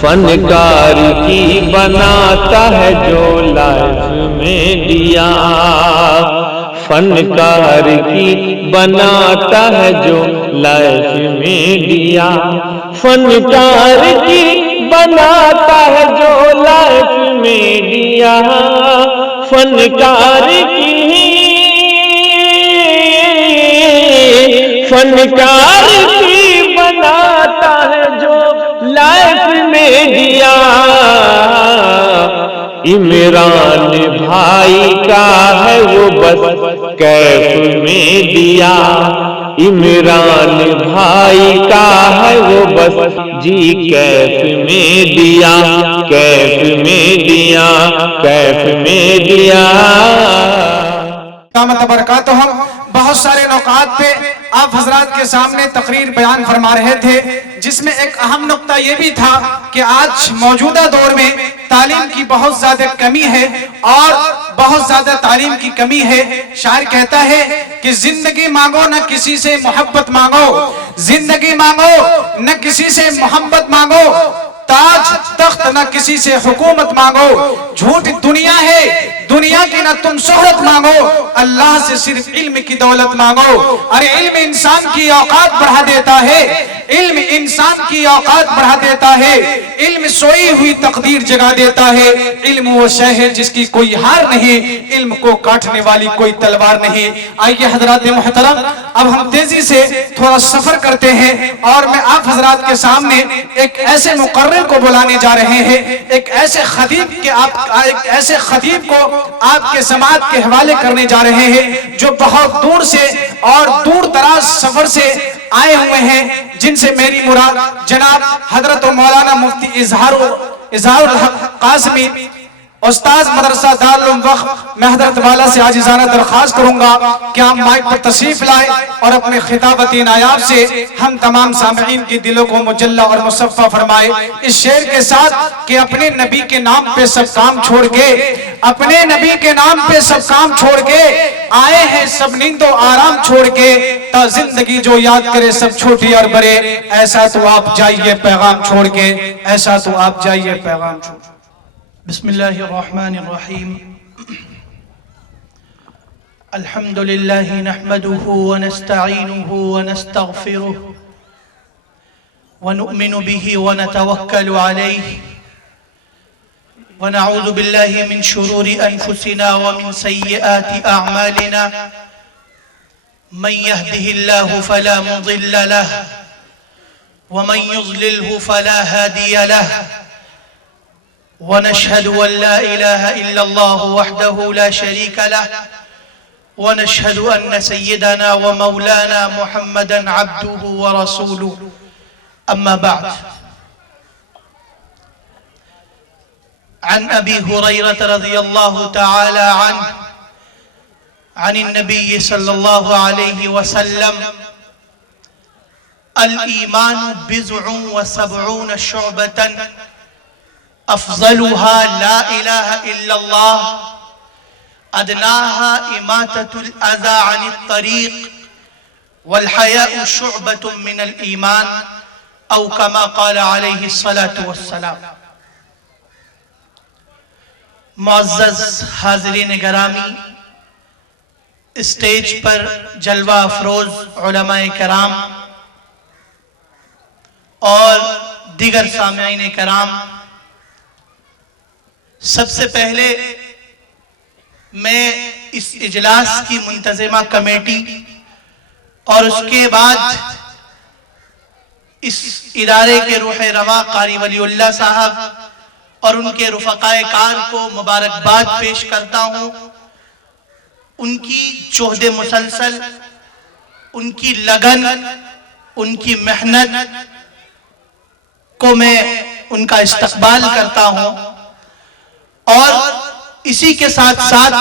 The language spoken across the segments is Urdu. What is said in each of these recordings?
فنکار کی بناتا ہے جو لائف میں دیا، فنکار کی بناتا ہے جو لائف میں دیا، فنکار کی بناتا ہے جو لائف میں دیا، فنکار کی بناتا ہے جو لائف میں دیا۔ عمران بھائی کا ہے وہ بس کیف میں دیا، عمران بھائی کا ہے وہ بس جی کیف میں دیا، کیف میں دیا، کیف میں دیا۔ برکاتہ ہم بہت سارے نکات پہ آپ حضرات کے سامنے تقریر بیان فرما رہے تھے، جس میں ایک اہم نقطہ یہ بھی تھا کہ آج موجودہ دور میں تعلیم کی بہت زیادہ کمی ہے اور بہت زیادہ تعلیم کی کمی ہے۔ شاعر کہتا ہے کہ زندگی مانگو نہ کسی سے محبت مانگو، زندگی مانگو نہ کسی سے محبت مانگو، تاج تخت نہ کسی سے حکومت مانگو، جھوٹ دنیا ہے دنیا کی نہ تم شہرت مانگو، اللہ سے صرف علم کی دولت مانگو۔ ارے علم انسان کی اوقات بڑھا دیتا ہے، علم انسان کی اوقات بڑھا دیتا ہے، علم سوئی ہوئی تقدیر جگا دیتا ہے، علم وہ شے ہے جس کی کوئی ہار نہیں، علم کو کاٹنے والی کوئی تلوار نہیں۔ آئیے حضرات محترم اب ہم تیزی سے تھوڑا سفر کرتے ہیں اور میں آپ حضرات کے سامنے ایک ایسے مقرر کو بلانے جا رہے ہیں، ایک ایسے خطیب کو آپ کے سماعت کے حوالے کرنے جا رہے ہیں جو بہت دور سے اور دور دراز سفر سے آئے ہوئے ہیں، جن سے میری مراد جناب حضرت مولانا مفتی اظہار الحق قاسمی استاذ مدرسہ دارالعلوم وقف، میں حضرت والا سے عاجزانہ درخواست کروں گا کہ آپ مائک پر تشریف لائیں اور اپنے خطابتی نایاب سے ہم تمام سامعین کی دلوں کو مجلہ اور مصفہ فرمائے اس شعر کے ساتھ کہ اپنے نبی کے نام پہ سب کام چھوڑ کے، اپنے نبی کے نام پہ سب کام چھوڑ کے آئے ہیں سب نیند و آرام چھوڑ کے، تا زندگی جو یاد کرے سب چھوٹی اور بڑے، ایسا تو آپ جائیے پیغام چھوڑ کے، ایسا تو آپ جائیے پیغام چھوڑ کے۔ بسم اللہ الرحمن الرحیم الحمد للہ نحمده ونستعینه ونستغفره ونؤمن به ونتوکل علیہ ونعوذ باللہ من شرور انفسنا ومن سیئات اعمالنا من يهده الله فلا مضل له ومن يضلله فلا هادي له ونشهد أن لا إله إلا الله وحده لا شريك له ونشهد أن سيدنا ومولانا محمدا عبده ورسوله أما بعد عن أبي هريرة رضي الله تعالى عنه عن النبي صلى الله عليه وسلم الإيمان بضع وسبعون شعبة افضلها لا الہ الا اللہ ادناها اماتة الاذى عن الطریق والحیاء شعبة من الایمان او کما قال علیہ الصلاة والسلام۔ معزز حاضرین گرامی، اسٹیج پر جلوہ افروز علماء کرام اور دیگر سامعین کرام، سب سے پہلے میں اس اجلاس کی منتظمہ کمیٹی اور اس کے بعد اس ادارے کے روح رواں قاری ولی اللہ صاحب اور ان کے رفقائے کار کو مبارکباد پیش کرتا ہوں۔ ان کی جہد مسلسل، ان کی لگن، ان کی محنت کو میں ان کا استقبال کرتا ہوں، اور اسی کے ساتھ ساتھ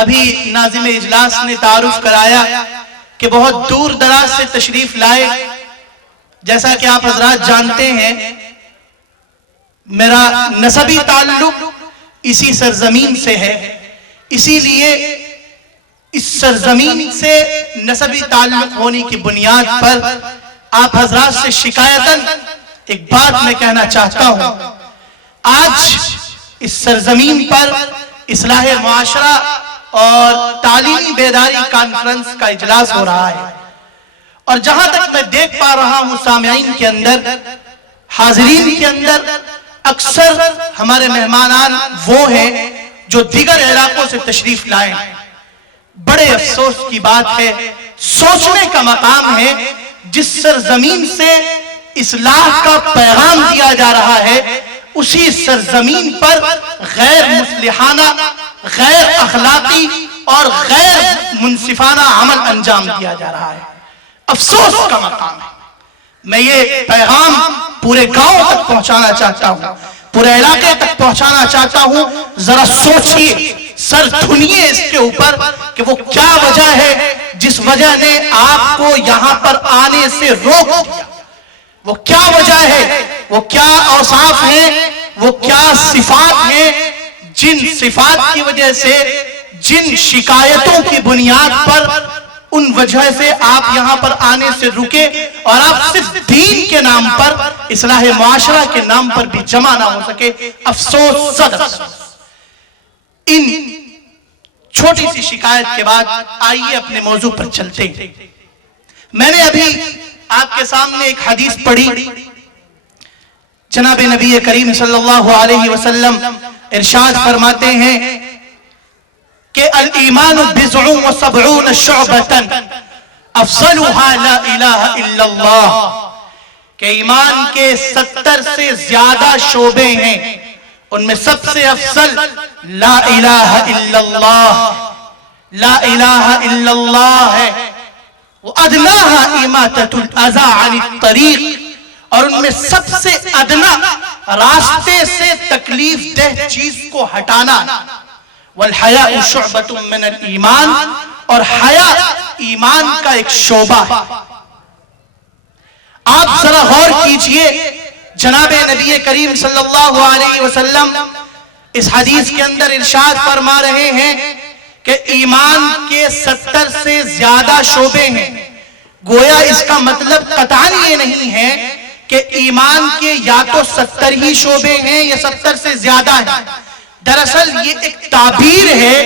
ابھی ناظم اجلاس نے تعارف کرایا کہ بہت دور دراز سے تشریف لائے۔ جیسا کہ آپ حضرات جانتے ہیں میرا نسبی تعلق اسی سرزمین سے ہے، اسی لیے اس سرزمین سے نسبی تعلق ہونے کی بنیاد پر آپ حضرات سے شکایتاً ایک بات میں کہنا چاہتا ہوں، آج اس سرزمین پر اصلاح معاشرہ اور تعلیمی بیداری کانفرنس کا اجلاس ہو رہا ہے، اور جہاں تک میں دیکھ پا رہا ہوں سامعین کے اندر، حاضرین کے اندر اکثر ہمارے مہمانان وہ ہیں جو دیگر علاقوں سے تشریف لائے ہیں۔ بڑے افسوس کی بات ہے، سوچنے کا مقام ہے، جس سرزمین سے اصلاح کا پیغام دیا جا رہا ہے اسی سرزمین پر غیر مصلحانہ، غیر اخلاقی اور غیر منصفانہ عمل انجام دیا جا رہا ہے۔ افسوس کا مقام ہے۔ میں یہ پیغام پورے گاؤں تک پہنچانا چاہتا ہوں، پورے علاقے تک پہنچانا چاہتا ہوں۔ ذرا سوچئے، سر دھنیے اس کے اوپر کہ وہ کیا وجہ ہے جس وجہ نے آپ کو یہاں پر آنے سے روک دیا۔ وہ کیا وجہ ہے، وہ کیا اوصاف ہیں، وہ کیا صفات ہیں، جن صفات کی وجہ سے، جن شکایتوں کی بنیاد پر، ان وجہ سے آپ یہاں پر آنے سے رکے اور آپ صرف دین کے نام پر، اصلاح معاشرہ کے نام پر بھی جمع نہ ہو سکے۔ افسوس، صد افسوس۔ ان چھوٹی سی شکایت کے بعد آئیے اپنے موضوع پر چلتے ہیں۔ میں نے ابھی آپ کے سامنے ایک حدیث پڑھی، جناب نبی کریم صلی اللہ علیہ وسلم ارشاد فرماتے ہیں کہ الایمان بضع و سبعون شعبۃ افضلها لا الہ الا اللہ، کہ ایمان کے 70 سے زیادہ شعبے ہیں، ان میں سب سے افضل لا الہ الا اللہ، لا الہ الا اللہ ہے۔ وَأَدْنَاهَا إِمَاتَةُ الْأَذَىٰ عَنِ الطَّرِيقِ، اور ان میں سب سے ادنا راستے سے تکلیف دہ چیز کو ہٹانا۔ وَالْحَيَاءُ شُعْبَةٌ مِّنَ الْإِيمَانِ، اور حیا ایمان کا ایک شعبہ ہے۔ آپ ذرا غور کیجئے، جناب نبی کریم صلی اللہ علیہ وسلم اس حدیث کے اندر ارشاد فرما رہے ہیں کہ ایمان کے 70 سے زیادہ شعبے ہیں۔ گویا اس کا مطلب قطعاً یہ نہیں ہے کہ ایمان کے یا تو 70 ہی شعبے ہیں یا 70 سے زیادہ ہیں۔ دراصل یہ ایک تعبیر ہے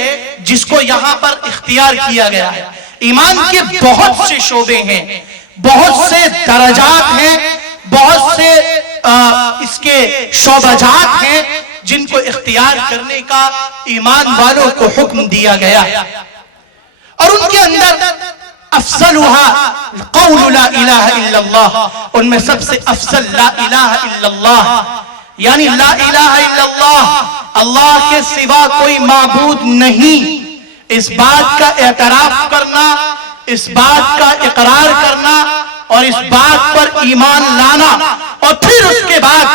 جس کو یہاں پر اختیار کیا گیا ہے۔ ایمان کے بہت سے شعبے ہیں، بہت سے درجات ہیں، بہت سے اس کے شعبجات ہیں جن کو اختیار کرنے کا ایمان والوں کو حکم دیا گیا، اور ان کے اندر افضلها قول لا الہ الا اللہ، ان میں سب سے افضل لا الہ الا اللہ، یعنی لا الہ الا اللہ، اللہ کے سوا کوئی معبود نہیں، اس بات کا اعتراف کرنا، اس بات کا اقرار کرنا اور اس بات پر ایمان لانا، اور پھر اس کے بعد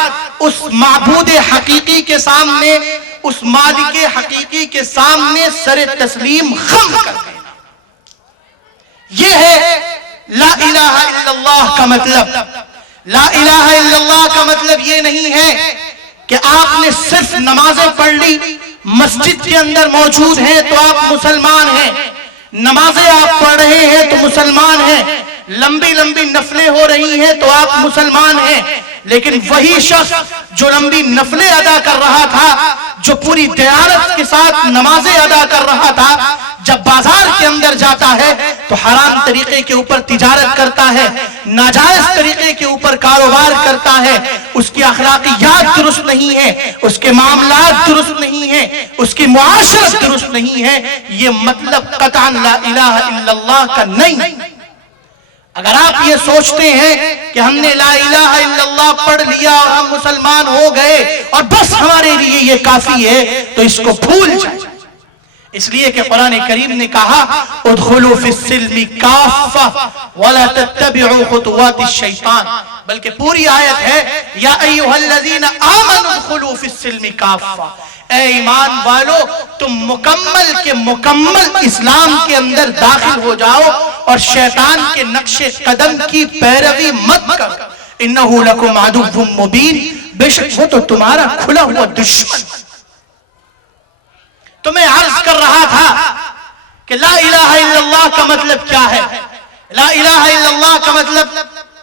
اس معبود حقیقی کے سامنے، اس مالک حقیقی کے سامنے سر تسلیم خم کر دینا۔ یہ ہے لا الہ الا اللہ کا مطلب۔ لا الہ الا اللہ کا مطلب یہ نہیں ہے کہ آپ نے صرف نمازیں پڑھ لی، مسجد کے اندر موجود ہیں تو آپ مسلمان ہیں، نمازیں آپ پڑھ رہے ہیں تو مسلمان ہیں، لمبی لمبی نفلیں ہو رہی ہیں تو آپ مسلمان ہیں۔ لیکن وہی شخص جو لمبی نفلیں ادا کر رہا تھا، جو پوری دیانت کے ساتھ نمازیں ادا کر رہا تھا، جب بازار کے اندر جاتا ہے تو حرام طریقے کے اوپر تجارت کرتا ہے، ناجائز طریقے کے اوپر کاروبار کرتا ہے، اس کی اخلاقیات درست نہیں ہے، اس کے معاملات درست نہیں ہیں، اس کی معاشرت درست نہیں ہے، یہ مطلب قطعاً لا الہ الا اللہ کا نہیں۔ اگر آپ یہ سوچتے ہیں کہ ہم نے لا الہ الا اللہ پڑھ لیا اور ہم مسلمان ہو گئے اور بس ہمارے لیے یہ کافی ہے، تو اس کو بھول جائیں۔ اس لیے کہ قرآن کریم نے کہا ادخلوا فی السلم کافہ ولا تتبعوا خطوات الشیطان، بلکہ پوری آیت ہے یا ایھا الذین آمنوا ادخلوا فی السلم کافہ، اے ایمان والو تم مکمل کے مکمل اسلام کے اندر داخل ہو جاؤ اور شیطان کے نقش قدم کی پیروی مت کرو، انہ لکم عدو مبین، بے شک وہ تو تمہارا کھلا ہوا دشمن۔ تو میں عرض کر رہا تھا کہ لا الہ الا اللہ کا مطلب کیا ہے؟ لا الہ الا اللہ کا مطلب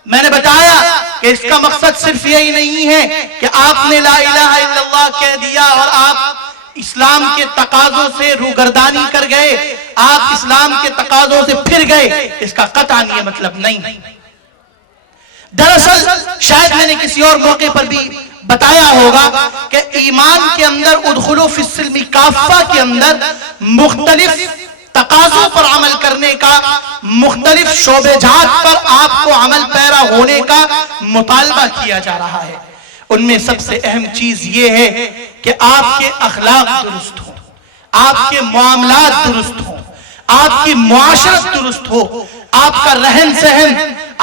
میں نے بتایا کہ اس کا مقصد صرف یہی نہیں ہے کہ آپ نے لا الہ الا اللہ کہہ دیا اور آپ اسلام کے تقاضوں سے روگردانی کر گئے، آپ اسلام کے تقاضوں سے پھر گئے، اس کا قطعاً یہ مطلب نہیں۔ دراصل شاید میں نے کسی اور موقع پر بھی بتایا ہوگا کہ ایمان کے اندر ادخلوا فی السلم کافہ کے اندر مختلف تقاضوں پر عمل کرنے کا، مختلف شعبے جات پر آپ کو عمل پیرا ہونے کا مطالبہ کیا جا رہا ہے۔ ان میں سب سے اہم چیز یہ ہے کہ آپ کے اخلاق درست ہوں، آپ کے معاملات درست ہوں، آپ کی معاشرت درست ہو، آپ کا رہن سہن،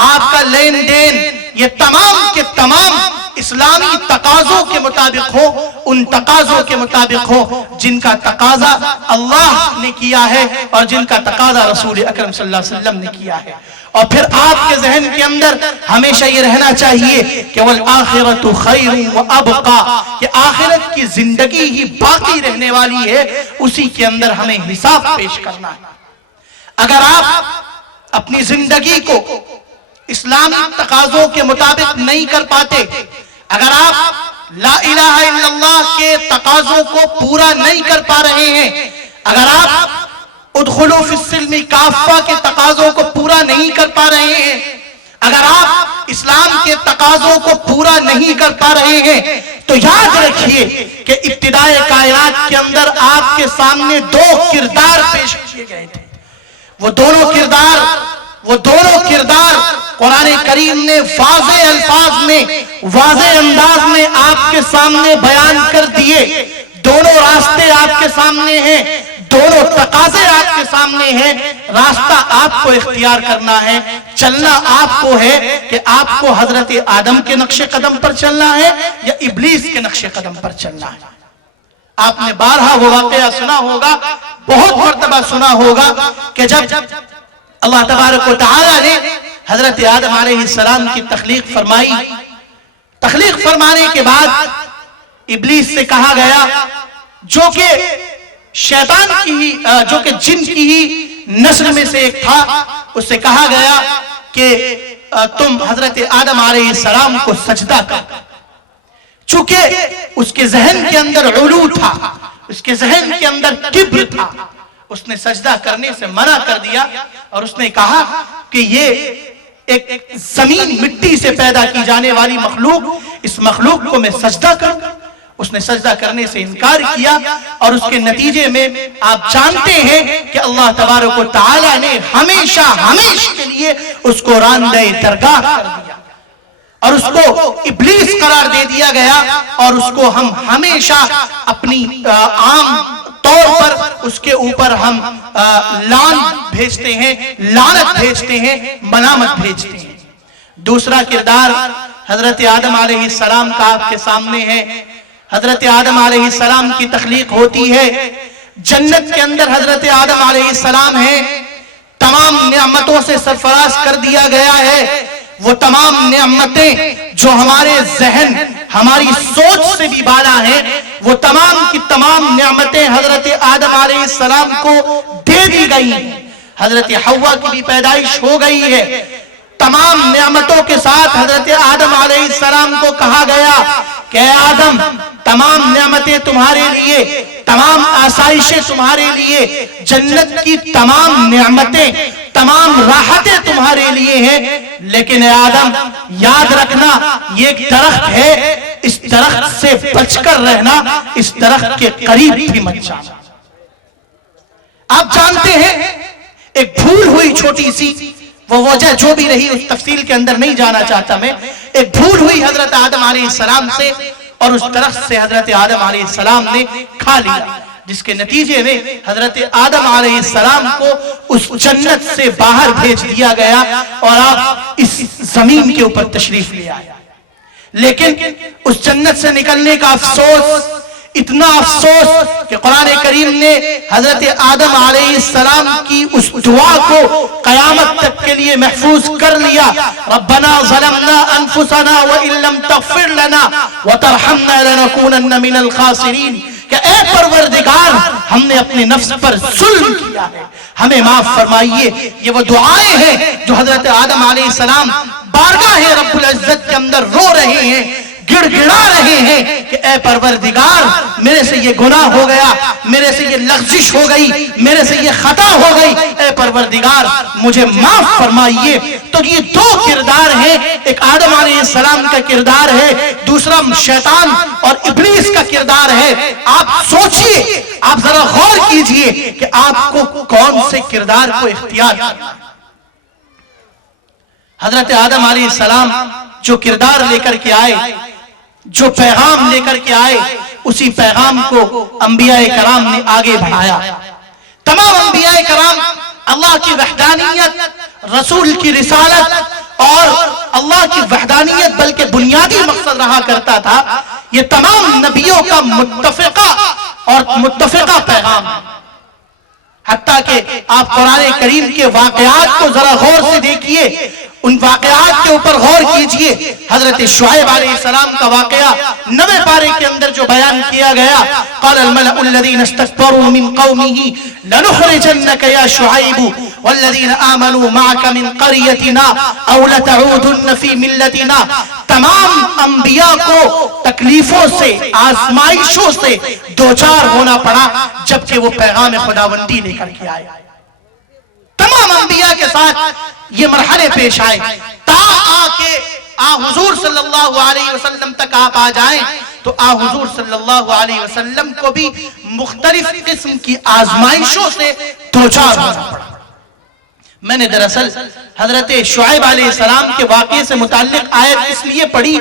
آپ کا لین دین، یہ تمام کے تمام اسلامی تقاضوں کے مطابق ہو، ان تقاضوں کے مطابق ہو جن کا تقاضا اللہ نے کیا ہے اور جن کا تقاضا رسول اکرم صلی اللہ علیہ وسلم نے کیا ہے۔ اور پھر آپ کے ذہن کے اندر ہمیشہ یہ رہنا چاہیے کہ والآخرۃ خیر وابقا، کہ آخرت کی زندگی ہی باقی رہنے والی ہے، اسی کے اندر ہمیں حساب پیش کرنا ہے۔ اگر آپ اپنی زندگی کو اسلامی تقاضوں کے مطابق نہیں کر پاتے، اگر آپ لا الہ الا اللہ کے تقاضوں کو پورا نہیں کر پا رہے ہیں، اگر آپ ادخلوا فی السلم کافہ کے تقاضوں کو پورا نہیں کر پا رہے ہیں، اگر آپ اسلام کے تقاضوں کو پورا نہیں کر پا رہے ہیں، تو یاد رکھیے کہ ابتدائے کائنات کے اندر آپ کے سامنے دو کردار پیش کیے گئے تھے۔ وہ دونوں کردار قرآن کریم نے واضح الفاظ میں، واضح انداز میں آپ کے سامنے بیان کر دیے۔ دونوں راستے آپ کے سامنے ہیں، دونوں تقاضے آپ کے سامنے ہیں، راستہ آپ کو اختیار کرنا ہے، چلنا آپ کو ہے کہ آپ کو حضرت آدم کے نقش قدم پر چلنا ہے یا ابلیس کے نقش قدم پر چلنا ہے۔ آپ نے بارہا وہ واقعہ سنا ہوگا، بہت مرتبہ سنا ہوگا کہ جب اللہ تبارک و تعالی نے حضرت آدم علیہ السلام کی تخلیق فرمائی، تخلیق فرمانے کے بعد ابلیس سے کہا گیا، جو کہ شیطان کی ہی، جو کہ جن کی ہی نسل میں سے ایک تھا، اس سے کہا گیا کہ تم حضرت آدم علیہ السلام کو سجدہ کر۔ چونکہ اس کے ذہن کے اندر علو تھا، اس کے ذہن کے اندر کبر تھا، اس نے سجدہ کرنے سے منع کر دیا اور اس نے کہا کہ یہ ایک زمین مٹی سے پیدا کی جانے والی مخلوق، اس مخلوق کو میں سجدہ کروں۔ اس نے سجدہ کرنے سے انکار کیا اور اس کے نتیجے میں آپ جانتے ہیں کہ اللہ تبارک و تعالی نے ہمیشہ کے لیے اس کو راندہ درگاہ کر دیا اور اس کو ابلیس قرار دے دیا گیا، اور اس کو ہم ہمیشہ اپنی عام طور پر اس کے اوپر ہم لعن بھیجتے ہیں، لعنت بھیجتے ہیں، ملامت بھیجتے ہیں۔ دوسرا کردار حضرت آدم علیہ السلام کا آپ کے سامنے ہے۔ حضرت آدم علیہ السلام کی تخلیق ہوتی ہے، جنت کے اندر حضرت آدم علیہ السلام ہے، تمام نعمتوں سے سرفراز کر دیا گیا ہے۔ وہ تمام نعمتیں جو ہمارے ذہن، ہماری سوچ سے بھی بالا ہیں، وہ تمام کی تمام نعمتیں حضرت آدم علیہ السلام کو دے دی گئی ہیں۔ حضرت حوا کی بھی پیدائش ہو گئی ہے۔ تمام نعمتوں کے ساتھ حضرت آدم علیہ السلام کو کہا گیا کہ اے آدم، تمام نعمتیں تمہارے لیے، تمام آسائشیں تمہارے لیے، جنت کی تمام نعمتیں، تمام راحتیں تمہارے لیے ہیں، لیکن اے آدم یاد رکھنا یہ ایک درخت ہے، اس درخت سے بچ کر رہنا، اس درخت کے قریب بھی مت جانا۔ آپ جانتے ہیں ایک بھول ہوئی چھوٹی سی، وہ وجہ جو بھی رہی اس تفصیل کے اندر نہیں جانا چاہتا میں، ایک بھول ہوئی حضرت آدم علیہ السلام سے اور اس درخت سے حضرت آدم علیہ السلام نے کھا لیا، جس کے نتیجے میں حضرت آدم علیہ السلام کو اس جنت سے باہر بھیج دیا گیا اور آپ اس زمین کے اوپر تشریف لے آئے۔ لیکن اس جنت سے نکلنے کا افسوس، اتنا افسوس کہ قرآن کریم نے حضرت آدم علیہ السلام کی اس دعا کو قیامت تک کے لیے محفوظ کر لیا، ربنا ظلمنا انفسنا وان لم تغفر لنا وترحمنا لنكونن من الخاسرین، کہ اے پروردگار ہم نے اپنے نفس پر ظلم کیا ہے، ہمیں معاف فرمائیے۔ یہ وہ دعائیں ہیں جو حضرت آدم علیہ السلام بارگاہ رب العزت کے اندر رو رہے ہیں، گڑ گڑا رہے ہیں کہ اے پروردگار میرے سے یہ گناہ ہو گیا، میرے سے یہ لغزش ہو گئی، میرے سے یہ خطا ہو گئی، اے پروردگار مجھے معاف فرمائیے۔ تو یہ دو کردار ہیں، ایک آدم علیہ السلام کا کردار ہے، دوسرا شیطان اور ابلیس کا کردار ہے۔ آپ سوچئے، آپ ذرا غور کیجئے کہ آپ کو کون سے کردار کو اختیار کرنا۔ حضرت آدم علیہ السلام جو کردار لے کر کے آئے، جو پیغام لے کر کے آئے، اسی پیغام کو انبیاء کرام نے آگے بڑھایا۔ تمام انبیاء کرام اللہ کی وحدانیت، رسول کی رسالت اور اللہ کی وحدانیت بلکہ بنیادی مقصد رہا کرتا تھا، یہ تمام نبیوں کا متفقہ پیغام ہے۔ حتیٰ کہ آپ قرآن کریم کے واقعات کو ذرا غور سے دیکھیے، ان واقعات کے اوپر غور کیجئے۔ حضرت شعیب علیہ السلام کا واقعہ 9 پارے کے اندر جو بیان کیا گیا، قال الملأ الذين استكبروا من قومه لنخرجنك يا شعيب والذين آمنوا معك من قريتنا او لتعودن في ملتنا۔ تمام انبیاء کو تکلیفوں سے، آزمائشوں سے دوچار ہونا پڑا جبکہ وہ پیغام خداوندی لے کر کے آئے۔ تمام انبیاء کے ساتھ یہ مرحلے پیش آئے، تا آکے حضور صلی اللہ علیہ وسلم تک آپ آ جائیں تو حضور صلی اللہ علیہ وسلم کو بھی مختلف قسم کی آزمائشوں سے دوچار ہونا پڑا۔ میں نے دراصل حضرت شعیب علیہ السلام کے واقعے سے متعلق آیت اس لیے پڑھی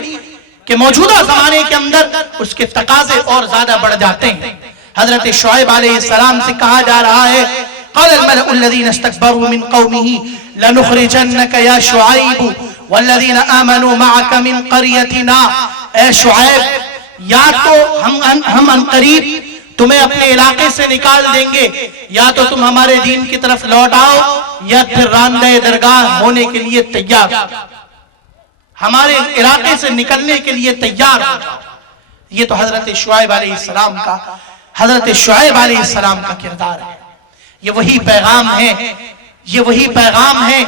کہ موجودہ زمانے کے اندر اس کے تقاضے اور زیادہ بڑھ جاتے ہیں۔ حضرت شعیب علیہ السلام سے کہا جا رہا ہے، قال الملأ الذين استكبروا من قومه لنخرجنك يا شعيب والذين آمنوا معك من قريتنا۔ اے شعیب یا تو ہم انقریب تمہیں اپنے علاقے سے نکال دیں گے، یا تو تم ہمارے دین کی طرف لوٹ آؤ، یا پھر راندہ درگاہ ہونے کے لیے تیار ہو، ہمارے علاقے سے نکلنے کے لیے تیار ہو جاؤ۔ یہ تو حضرت شعیب علیہ السلام کا کردار ہے۔ یہ وہی پیغام ہے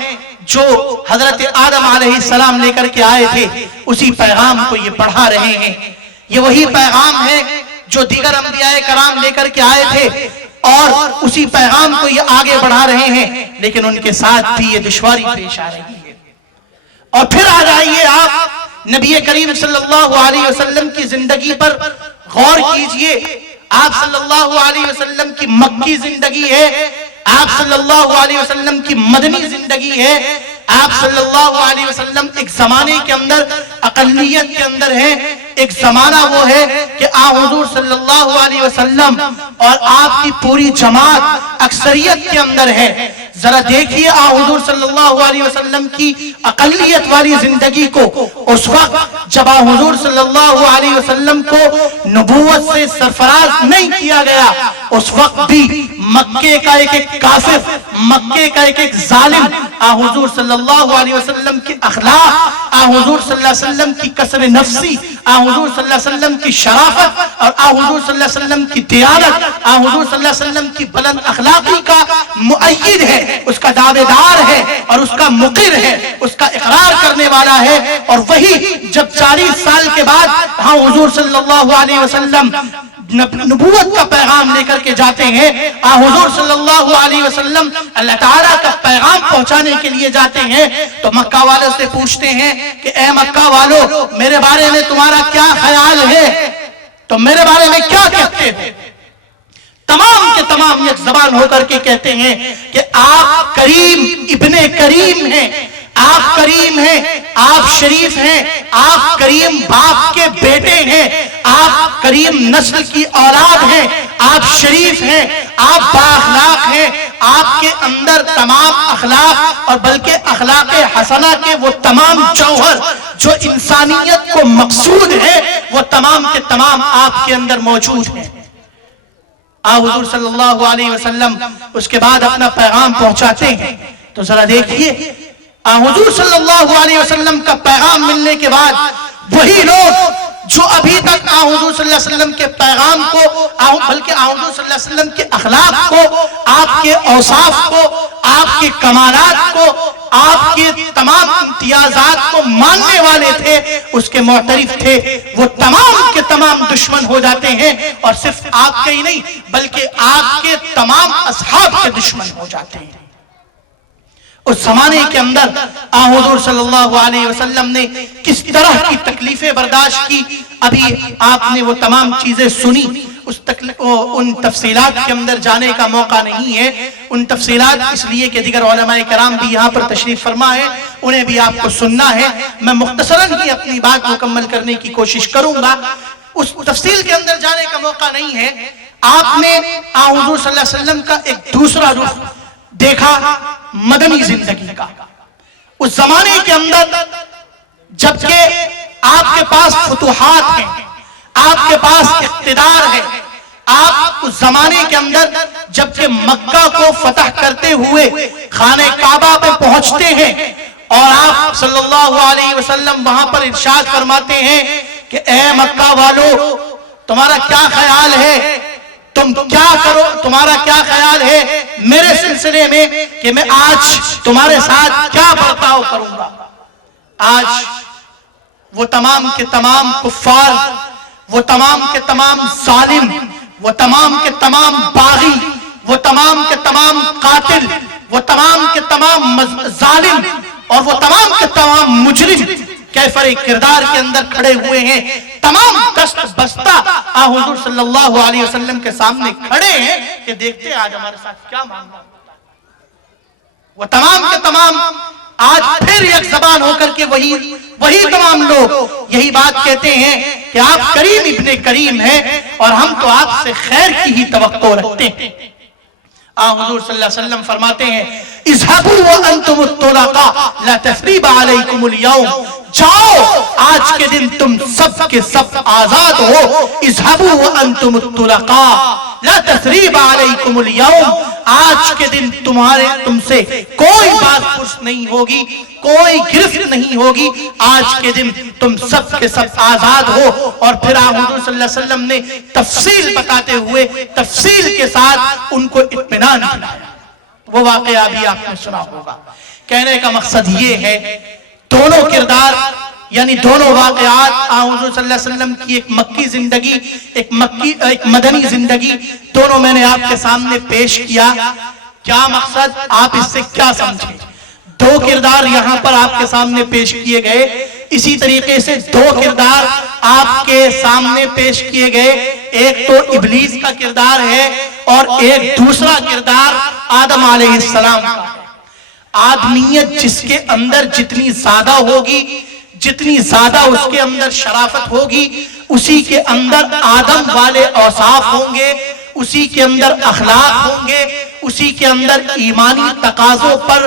جو حضرت آدم علیہ السلام لے کر کے آئے تھے، اسی پیغام کو یہ پڑھا رہے ہیں۔ یہ وہی پیغام ہے جو دیگر انبیاء کرام لے کر کے آئے تھے اور اسی پیغام کو یہ آگے بڑھا رہے ہیں، لیکن ان کے ساتھ بھی یہ دشواری پیش آ رہی ہے۔ اور پھر آ جائیے آپ نبی کریم صلی اللہ علیہ وسلم کی زندگی پر غور کیجئے۔ آپ صلی اللہ علیہ وسلم کی مکی زندگی ہے، آپ صلی اللہ علیہ وسلم کی مدنی زندگی ہے، آپ صلی اللہ علیہ وسلم ایک زمانے کے اندر اقلیت کے اندر ہے۔ ایک زمانہ وہ ہے کہ حضور صلی اللہ علیہ وسلم اور آپ کی پوری جماعت اکثریت کے اندر ہے۔ ذرا دیکھیے حضور صلی اللہ علیہ وسلم کی اقلیت والی زندگی کو۔ اس وقت جب حضور صلی اللہ علیہ وسلم کو نبوت سے سرفراز نہیں کیا گیا، اس وقت بھی مکے کا ایک کافر، مکے کا ایک ظالم حضور صلی اللہ علیہ وسلم کی اخلاق، حضور صلی اللہ علیہ وسلم کی کسر نفسی، حضور صلی اللہ علیہ وسلم کی شرافت اور حضور صلی اللہ علیہ وسلم کی دیانت، حضور صلی اللہ علیہ وسلم کی بلند اخلاقی کا مؤید ہے، اس کا دعویدار ہے اور اس کا مقر ہے، اس کا اقرار کرنے والا ہے۔ اور وہی جب 40 سال کے بعد حضور صلی اللہ علیہ وسلم نبوت کا پیغام لے کر کے جاتے ہیں، حضور صلی اللہ علیہ وسلم اللہ تعالیٰ کا پیغام پہنچانے کے لیے جاتے ہیں، تو مکہ والوں سے پوچھتے ہیں کہ اے مکہ والو، میرے بارے میں تمہارا کیا خیال ہے، تو میرے بارے میں کیا کہتے ہیں؟ تمام کے تمام ایک زبان ہو کر کے کہتے ہیں کہ آپ کریم ابن کریم ہیں، آپ کریم ہیں، آپ شریف ہیں، آپ کریم باپ کے بیٹے ہیں، آپ کریم نسل کی اولاد ہیں، آپ شریف ہیں، آپ بااخلاق ہیں، آپ کے اندر تمام اخلاق اور بلکہ اخلاق حسنہ کے وہ تمام جوہر جو انسانیت کو مقصود ہے، وہ تمام کے تمام آپ کے اندر موجود ہیں۔ حضور صلی اللہ علیہ وسلم اس کے بعد اپنا پیغام پہنچاتے ہیں، تو ذرا دیکھیے حضور صلی اللہ علیہ وسلم کا پیغام ملنے کے بعد وہی لوگ جو ابھی تک حضور صلی اللہ علیہ وسلم کے پیغام کو، بلکہ حضور صلی اللہ علیہ وسلم کے اخلاق کو، آپ کے اوصاف کو، آپ کے کمالات کو، آپ کے تمام امتیازات کو ماننے والے تھے، اس کے معترف تھے، وہ تمام کے تمام دشمن ہو جاتے ہیں، اور صرف آپ کے ہی نہیں بلکہ آپ کے تمام اصحاب کے دشمن ہو جاتے ہیں۔ اس زمانے کے اندر حضور صلی اللہ علیہ وسلم نے کس طرح کی تکلیفیں برداشت کی، ابھی آپ نے وہ تمام چیزیں سنی، ان تفصیلات کے اندر جانے کا موقع نہیں ہے، ان تفصیلات اس لیے کہ دیگر علماء کرام بھی یہاں پر تشریف فرما ہے، انہیں بھی آپ کو سننا ہے۔ میں مختصراً ہی اپنی بات مکمل کرنے کی کوشش کروں گا، اس تفصیل کے اندر جانے کا موقع نہیں ہے۔ آپ نے حضور صلی اللہ علیہ وسلم کا ایک دوسرا رخ دیکھا مدنی زندگی کا۔ اس زمانے کے اندر جبکہ آپ کے پاس فتوحات ہیں، آپ کے پاس اقتدار ہے، آپ اس زمانے کے اندر جبکہ مکہ کو فتح کرتے ہوئے خانہ کعبہ پہ پہنچتے ہیں، اور آپ صلی اللہ علیہ وسلم وہاں پر ارشاد فرماتے ہیں کہ اے مکہ والو، تمہارا کیا خیال ہے، تم کیا کرو، تمہارا کیا خیال ہے میرے سلسلے میں کہ میں آج تمہارے ساتھ کیا برتاؤ کروں گا۔ آج وہ تمام کے تمام کفار، وہ تمام کے تمام ظالم، وہ تمام کے تمام باغی، وہ تمام کے تمام قاتل، وہ تمام کے تمام ظالم، اور وہ تمام کے تمام مجرم کیفر کردار کے اندر کھڑے ہوئے ہیں، تمام دست بستہ حضور صلی اللہ علیہ وسلم کے سامنے کھڑے ہیں کہ دیکھتے ہیں آج ہمارے ساتھ کیا معاملہ ہوتا ہے۔ وہ تمام کے تمام آج پھر ایک زبان ہو کر کے وہی تمام لوگ یہی بات کہتے ہیں کہ آپ کریم ابن کریم ہیں، اور ہم تو آپ سے خیر کی ہی توقع رکھتے ہیں۔ حضور صلی اللہ علیہ وسلم فرماتے ہیں اذهبوا وانتم الطلقاء لا تثریب علیکم اليوم، جاؤ آج کے دن تم سب کے سب آزاد ہو، اذهبوا وانتم الطلقاء لا تثریب علیکم اليوم، آج کے دن تم سے کوئی بات پرس نہیں ہوگی، کوئی گرفت نہیں ہوگی، آج کے دن تم سب کے سب آزاد ہو۔ اور پھر حضور صلی اللہ علیہ وسلم نے تفصیل بتاتے ہوئے تفصیل کے ساتھ ان کو اطمینان دلایا۔ وہ واقعہ بھی آپ نے سنا ہوگا۔ کہنے کا مقصد یہ ہے دونوں کردار یعنی دونوں واقعات حضور صلی اللہ علیہ وسلم کی ایک مکی زندگی، ایک مدنی زندگی، دونوں میں نے آپ کے سامنے پیش کیا۔ کیا مقصد، آپ اس سے کیا سمجھیں؟ دو کردار یہاں پر آپ کے سامنے پیش کیے گئے، اسی طریقے سے دو کردار آپ کے سامنے پیش کیے گئے، ایک تو ابلیس کا کردار ہے اور ایک دوسرا کردار آدم علیہ السلام کا ہے۔ آدمیت جس کے اندر جتنی زیادہ ہوگی، جتنی زیادہ اس کے اندر شرافت ہوگی، اسی کے اندر آدم والے اوصاف ہوں گے، اسی کے اندر اخلاق ہوں گے، اسی کے اندر ایمانی تقاضوں پر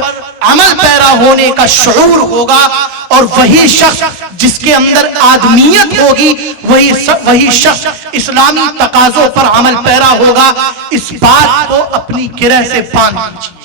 عمل پیرا ہونے کا شعور ہوگا، اور وہی شخص جس کے اندر آدمیت ہوگی وہی شخص اسلامی تقاضوں پر عمل پیرا ہوگا۔ اس بات کو اپنی گرہ سے باندھ لیجیے۔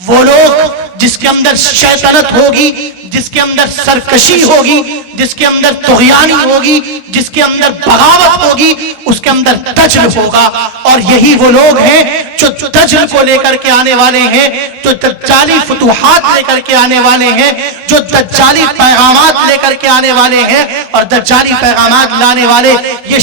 وہ لوگ جس کے اندر شیطنت ہوگی، جس کے اندر سرکشی ہوگی، جس کے اندر طغیانی ہوگی، جس کے اندر بغاوت ہوگی، اس کے اندر دجل ہوگا، اور یہی وہ لوگ ہیں جو دجل کو لے کر کے آنے والے ہیں، جو دجالی فتوحات لے کر کے آنے والے ہیں، جو دجالی پیغامات لے کر کے آنے والے ہیں، اور دجالی پیغامات لانے والے یہ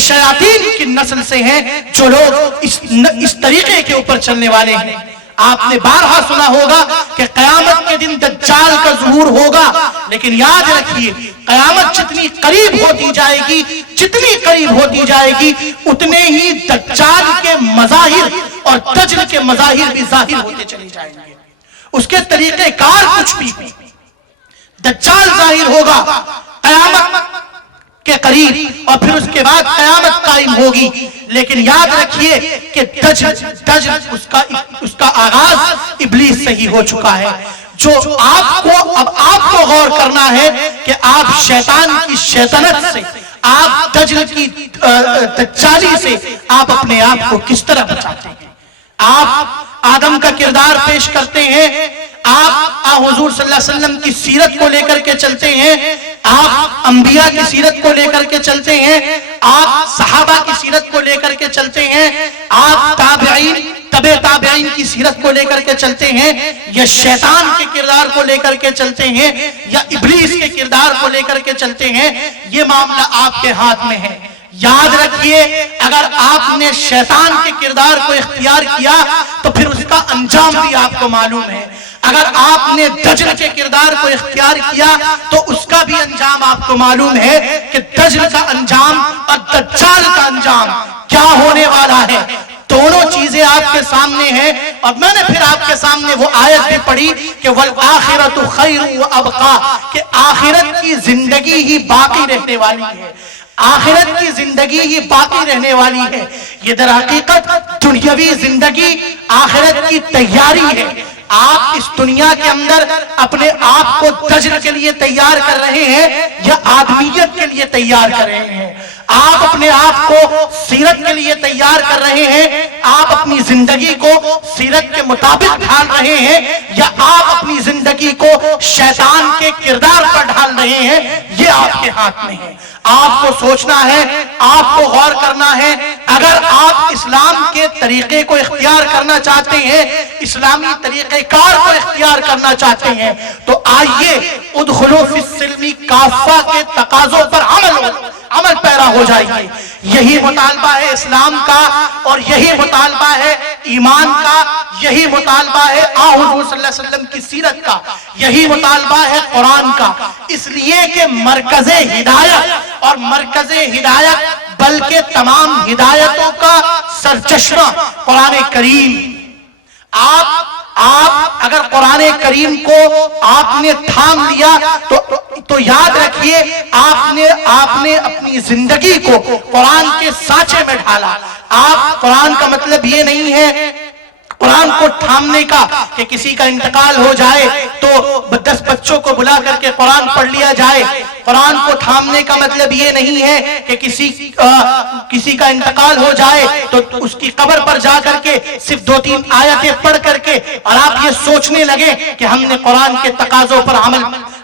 شیاطین کی نسل سے ہیں، جو لوگ اس طریقے کے اوپر چلنے والے ہیں۔ آپ نے بارہا سنا ہوگا کہ قیامت کے دن دجال کا ظہور ہوگا، لیکن یاد رکھیے قیامت جتنی قریب ہوتی جائے گی، جتنی قریب ہوتی جائے گی، اتنے ہی دجال کے مظاہر اور دجل کے مظاہر بھی ظاہر ہوتے چلے جائیں گے۔ اس کے طریقہ کار کچھ بھی ہو، دجال ظاہر ہوگا قیامت کے قریب، اور پھر اس کے بعد قیامت قائم ہوگی، لیکن یاد رکھیے کہ دجل اس کا آغاز ابلیس سے ہی ہو چکا ہے۔ جو اب آپ کو غور کرنا ہے کہ آپ شیطان کی شیطنت سے، آپ دجل کی دجالی سے آپ اپنے آپ کو کس طرح بچاتے ہیں۔ آپ آدم کا کردار پیش کرتے ہیں، آپ حضور صلی اللہ علیہ وسلم کی سیرت کو لے کر کے چلتے ہیں، آپ انبیاء کی سیرت کو لے کر کے چلتے ہیں، آپ صحابہ کی سیرت کو لے کر کے چلتے ہیں، آپ تابعین تبع تابعین کی سیرت کو لے کر کے چلتے ہیں، یا شیطان کے کردار کو لے کر کے چلتے ہیں، یا ابلیس کے کردار کو لے کر کے چلتے ہیں، یہ معاملہ آپ کے ہاتھ میں ہے۔ یاد رکھیے، اگر آپ نے شیطان کے کردار کو اختیار کیا تو پھر اس کا انجام بھی آپ کو معلوم ہے، اگر آپ نے دجل کے کردار کو اختیار کیا تو اس کا بھی انجام آپ کو معلوم ہے کہ دجل کا انجام اور دجال کا انجام کیا ہونے والا ہے۔ دونوں چیزیں آپ کے سامنے ہیں، اور میں نے پھر آپ کے سامنے وہ آیت بھی پڑھی کہ وَالْآخِرَةُ خَيْرٌ وَأَبْقَىٰ، کہ آخرت کی زندگی ہی باقی رہنے والی ہے، آخرت کی زندگی ہی باقی رہنے والی ہے۔ یہ در حقیقت دنیاوی زندگی آخرت کی تیاری ہے۔ آپ اس دنیا کے اندر اپنے آپ کو دجل کے لیے تیار کر رہے ہیں یا آدمیت کے لیے تیار کر رہے ہیں؟ آپ اپنے آپ کو سیرت کے لیے تیار کر رہے ہیں، آپ اپنی زندگی کو سیرت کے مطابق ڈھال رہے ہیں، یا آپ اپنی زندگی کو شیطان کے کردار پر ڈھال رہے ہیں؟ یہ آپ کے ہاتھ میں ہے۔ آپ کو سوچنا ہے، آپ کو غور کرنا ہے۔ اگر آپ اسلام کے طریقے کو اختیار کرنا چاہتے ہیں، اسلامی طریقہ کار کو اختیار کرنا چاہتے ہیں، تو آئیے ادخلوا فی السلم کافہ کے تقاضوں پر عمل پیرا ہو جائیے۔ یہی مطالبہ ہے اسلام کا، اور یہی مطالبہ ہے ایمان کا، یہی مطالبہ ہے حضور صلی اللہ علیہ وسلم کی سیرت کا، یہی مطالبہ ہے قرآن کا۔ اس لیے کہ مرکز ہدایت اور مرکز ہدایت بلکہ تمام ہدایتوں کا سرچشمہ قرآن کریم۔ آپ اگر قرآن کریم کو آپ نے تھام لیا تو یاد رکھیے آپ نے اپنی زندگی کو قرآن کے سانچے میں ڈھالا۔ آپ قرآن کا مطلب یہ نہیں ہے قرآن کو تھامنے کا کہ کسی کا انتقال ہو جائے تو 10 بچوں کو بلا کر کے قرآن پڑھ لیا جائے۔ قرآن کو تھامنے کا مطلب یہ نہیں ہے کہ کسی کا انتقال ہو جائے تو اس کی قبر پر جا کر کے صرف 2-3 آیتیں پڑھ کر کے اور آپ یہ سوچنے لگے کہ ہم نے قرآن کے تقاضوں پر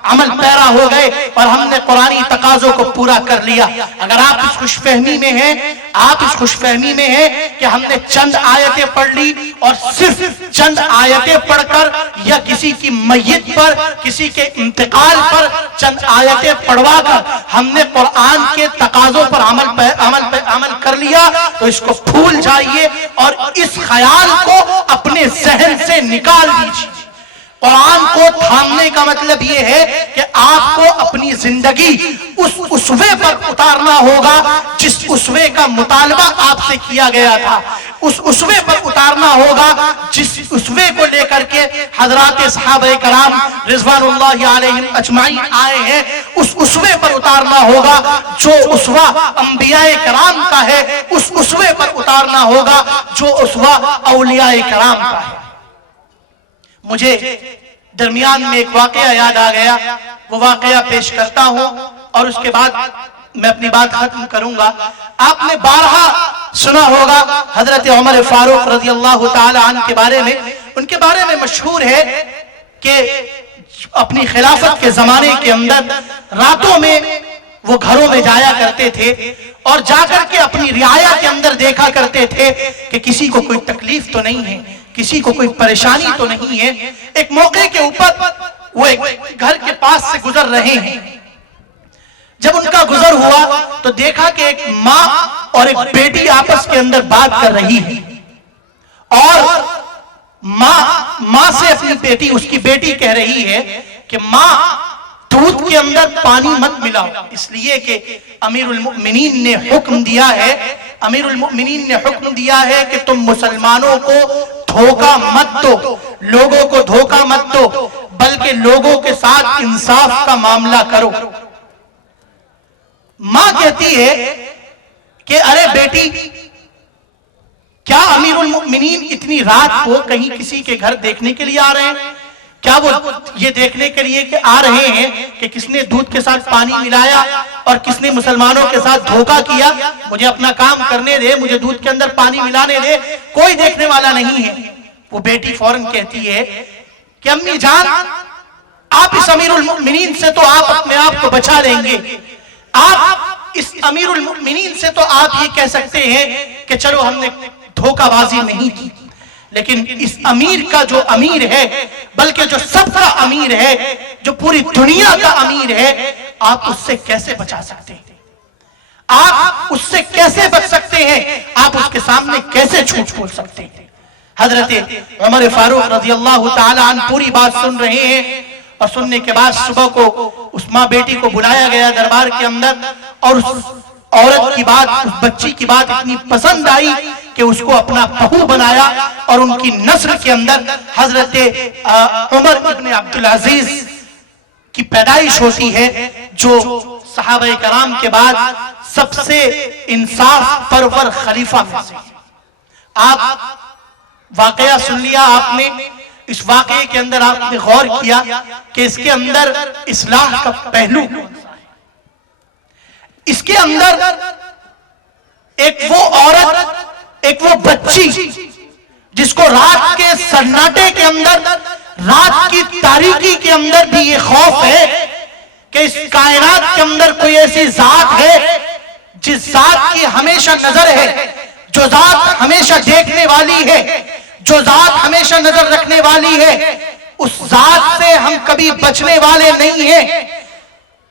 عمل پیرا ہو گئے اور ہم نے قرآنی تقاضوں کو پورا کر لیا۔ اگر آپ اس خوش فہمی میں ہیں کہ ہم نے چند آیتیں پڑھ لی اور صرف چند آیتیں پڑھ کر یا کسی کی میت پر، کسی کے انتقال پر چند آیتیں پڑھوا کر ہم نے قرآن کے تقاضوں پر عمل کر لیا، تو اس کو بھول جائیے اور اس خیال کو اپنے ذہن سے نکال دیجیے۔ قرآن کو تھامنے کا مطلب یہ ہے کہ آپ کو اپنی زندگی اس اسوے پر اتارنا ہوگا جس اسوے کا مطالبہ آپ سے کیا گیا تھا، اس اسوے پر اتارنا ہوگا جس اسوے کو لے کر کے حضرات صحابہ کرام رضوان اللہ علیہم اجمعین آئے ہیں، اس اسوے پر اتارنا ہوگا جو اسوہ انبیاء کرام کا ہے، اس اسوے پر اتارنا ہوگا جو اسوہ اولیاء کرام کا ہے۔ مجھے درمیان میں ایک واقعہ یاد آ گیا، وہ واقعہ پیش کرتا ہوں اور اس کے بعد میں اپنی بات ختم کروں گا۔ آپ نے بارہا سنا ہوگا حضرت عمر فاروق رضی اللہ تعالی عنہ کے بارے میں۔ ان کے بارے میں مشہور ہے کہ اپنی خلافت کے زمانے کے اندر راتوں میں وہ گھروں میں جایا کرتے تھے اور جا کر کے اپنی رعایا کے اندر دیکھا کرتے تھے کہ کسی کو کوئی تکلیف تو نہیں ہے، کسی کو کوئی پریشانی تو نہیں ہے۔ ایک موقع کے اوپر وہ ایک گھر کے پاس سے گزر رہے ہیں۔ جب ان کا گزر ہوا تو دیکھا کہ ایک ماں اور ایک بیٹی آپس کے اندر بات کر رہی ہے، اور ماں سے اپنی بیٹی، اس کی بیٹی کہہ رہی ہے کہ ماں دودھ کے اندر پانی مت ملاؤ، اس لیے کہ امیر المؤمنین نے حکم دیا ہے کہ تم مسلمانوں کو دھوکہ مت دو، لوگوں کو دھوکہ مت دو، بلکہ لوگوں کے ساتھ انصاف کا معاملہ کرو۔ ماں کہتی ہے کہ ارے بیٹی، کیا امیر المؤمنین اتنی رات کو کہیں کسی کے گھر دیکھنے کے لیے آ رہے ہیں؟ کیا وہ یہ دیکھنے کے لیے کہ آ رہے ہیں کہ کس نے دودھ کے ساتھ پانی ملایا اور کس نے مسلمانوں کے ساتھ دھوکہ کیا؟ مجھے اپنا کام کرنے دے، مجھے دودھ کے اندر پانی ملانے دے، کوئی دیکھنے والا نہیں ہے۔ وہ بیٹی فوراً کہتی ہے کہ امی جان آپ اس امیر المؤمنین سے تو آپ اپنے آپ کو بچا لیں گے، آپ اس امیر المؤمنین سے تو آپ یہ کہہ سکتے ہیں کہ چلو ہم نے دھوکہ بازی نہیں کی، لیکن اس امیر کا جو امیر ہے، بلکہ جو سب کا امیر ہے، جو پوری دنیا کا امیر ہے، آپ اس سے کیسے بچا سکتے ہیں؟ آپ اس سے کیسے بچ سکتے ہیں؟ آپ اس کے سامنے کیسے جھوٹ بول سکتے ہیں؟ حضرت عمر فاروق رضی اللہ تعالی عنہ پوری بات سن رہے ہیں، اور سننے کے بعد صبح کو اس ماں بیٹی کو بلایا گیا دربار کے اندر، اور اس عورت کی بات، اس بچی کی بات اتنی پسند آئی کہ اس کو اپنا بہو بنایا، اور ان کی نسل کے اندر حضرت عمر ابن عبدالعزیز کی پیدائش ہوتی ہے، جو صحابہ کرام کے بعد سب سے انصاف پرور خلیفہ میں سے۔ آپ واقعہ سن لیا آپ نے، اس واقعے کے اندر آپ نے غور کیا کہ اس کے اندر اصلاح کا پہلو کون سا ہے؟ اس کے اندر ایک وہ عورت، ایک وہ بچی جس کو رات کے سناٹے کے اندر، رات کی تاریکی کے اندر بھی یہ خوف ہے کہ اس کائنات کے اندر کوئی ایسی ذات ہے جس ذات کی ہمیشہ نظر ہے، جو ذات ہمیشہ دیکھنے والی ہے، جو ذات ہمیشہ نظر رکھنے والی ہے، اس ذات سے ہم کبھی بچنے والے نہیں ہیں۔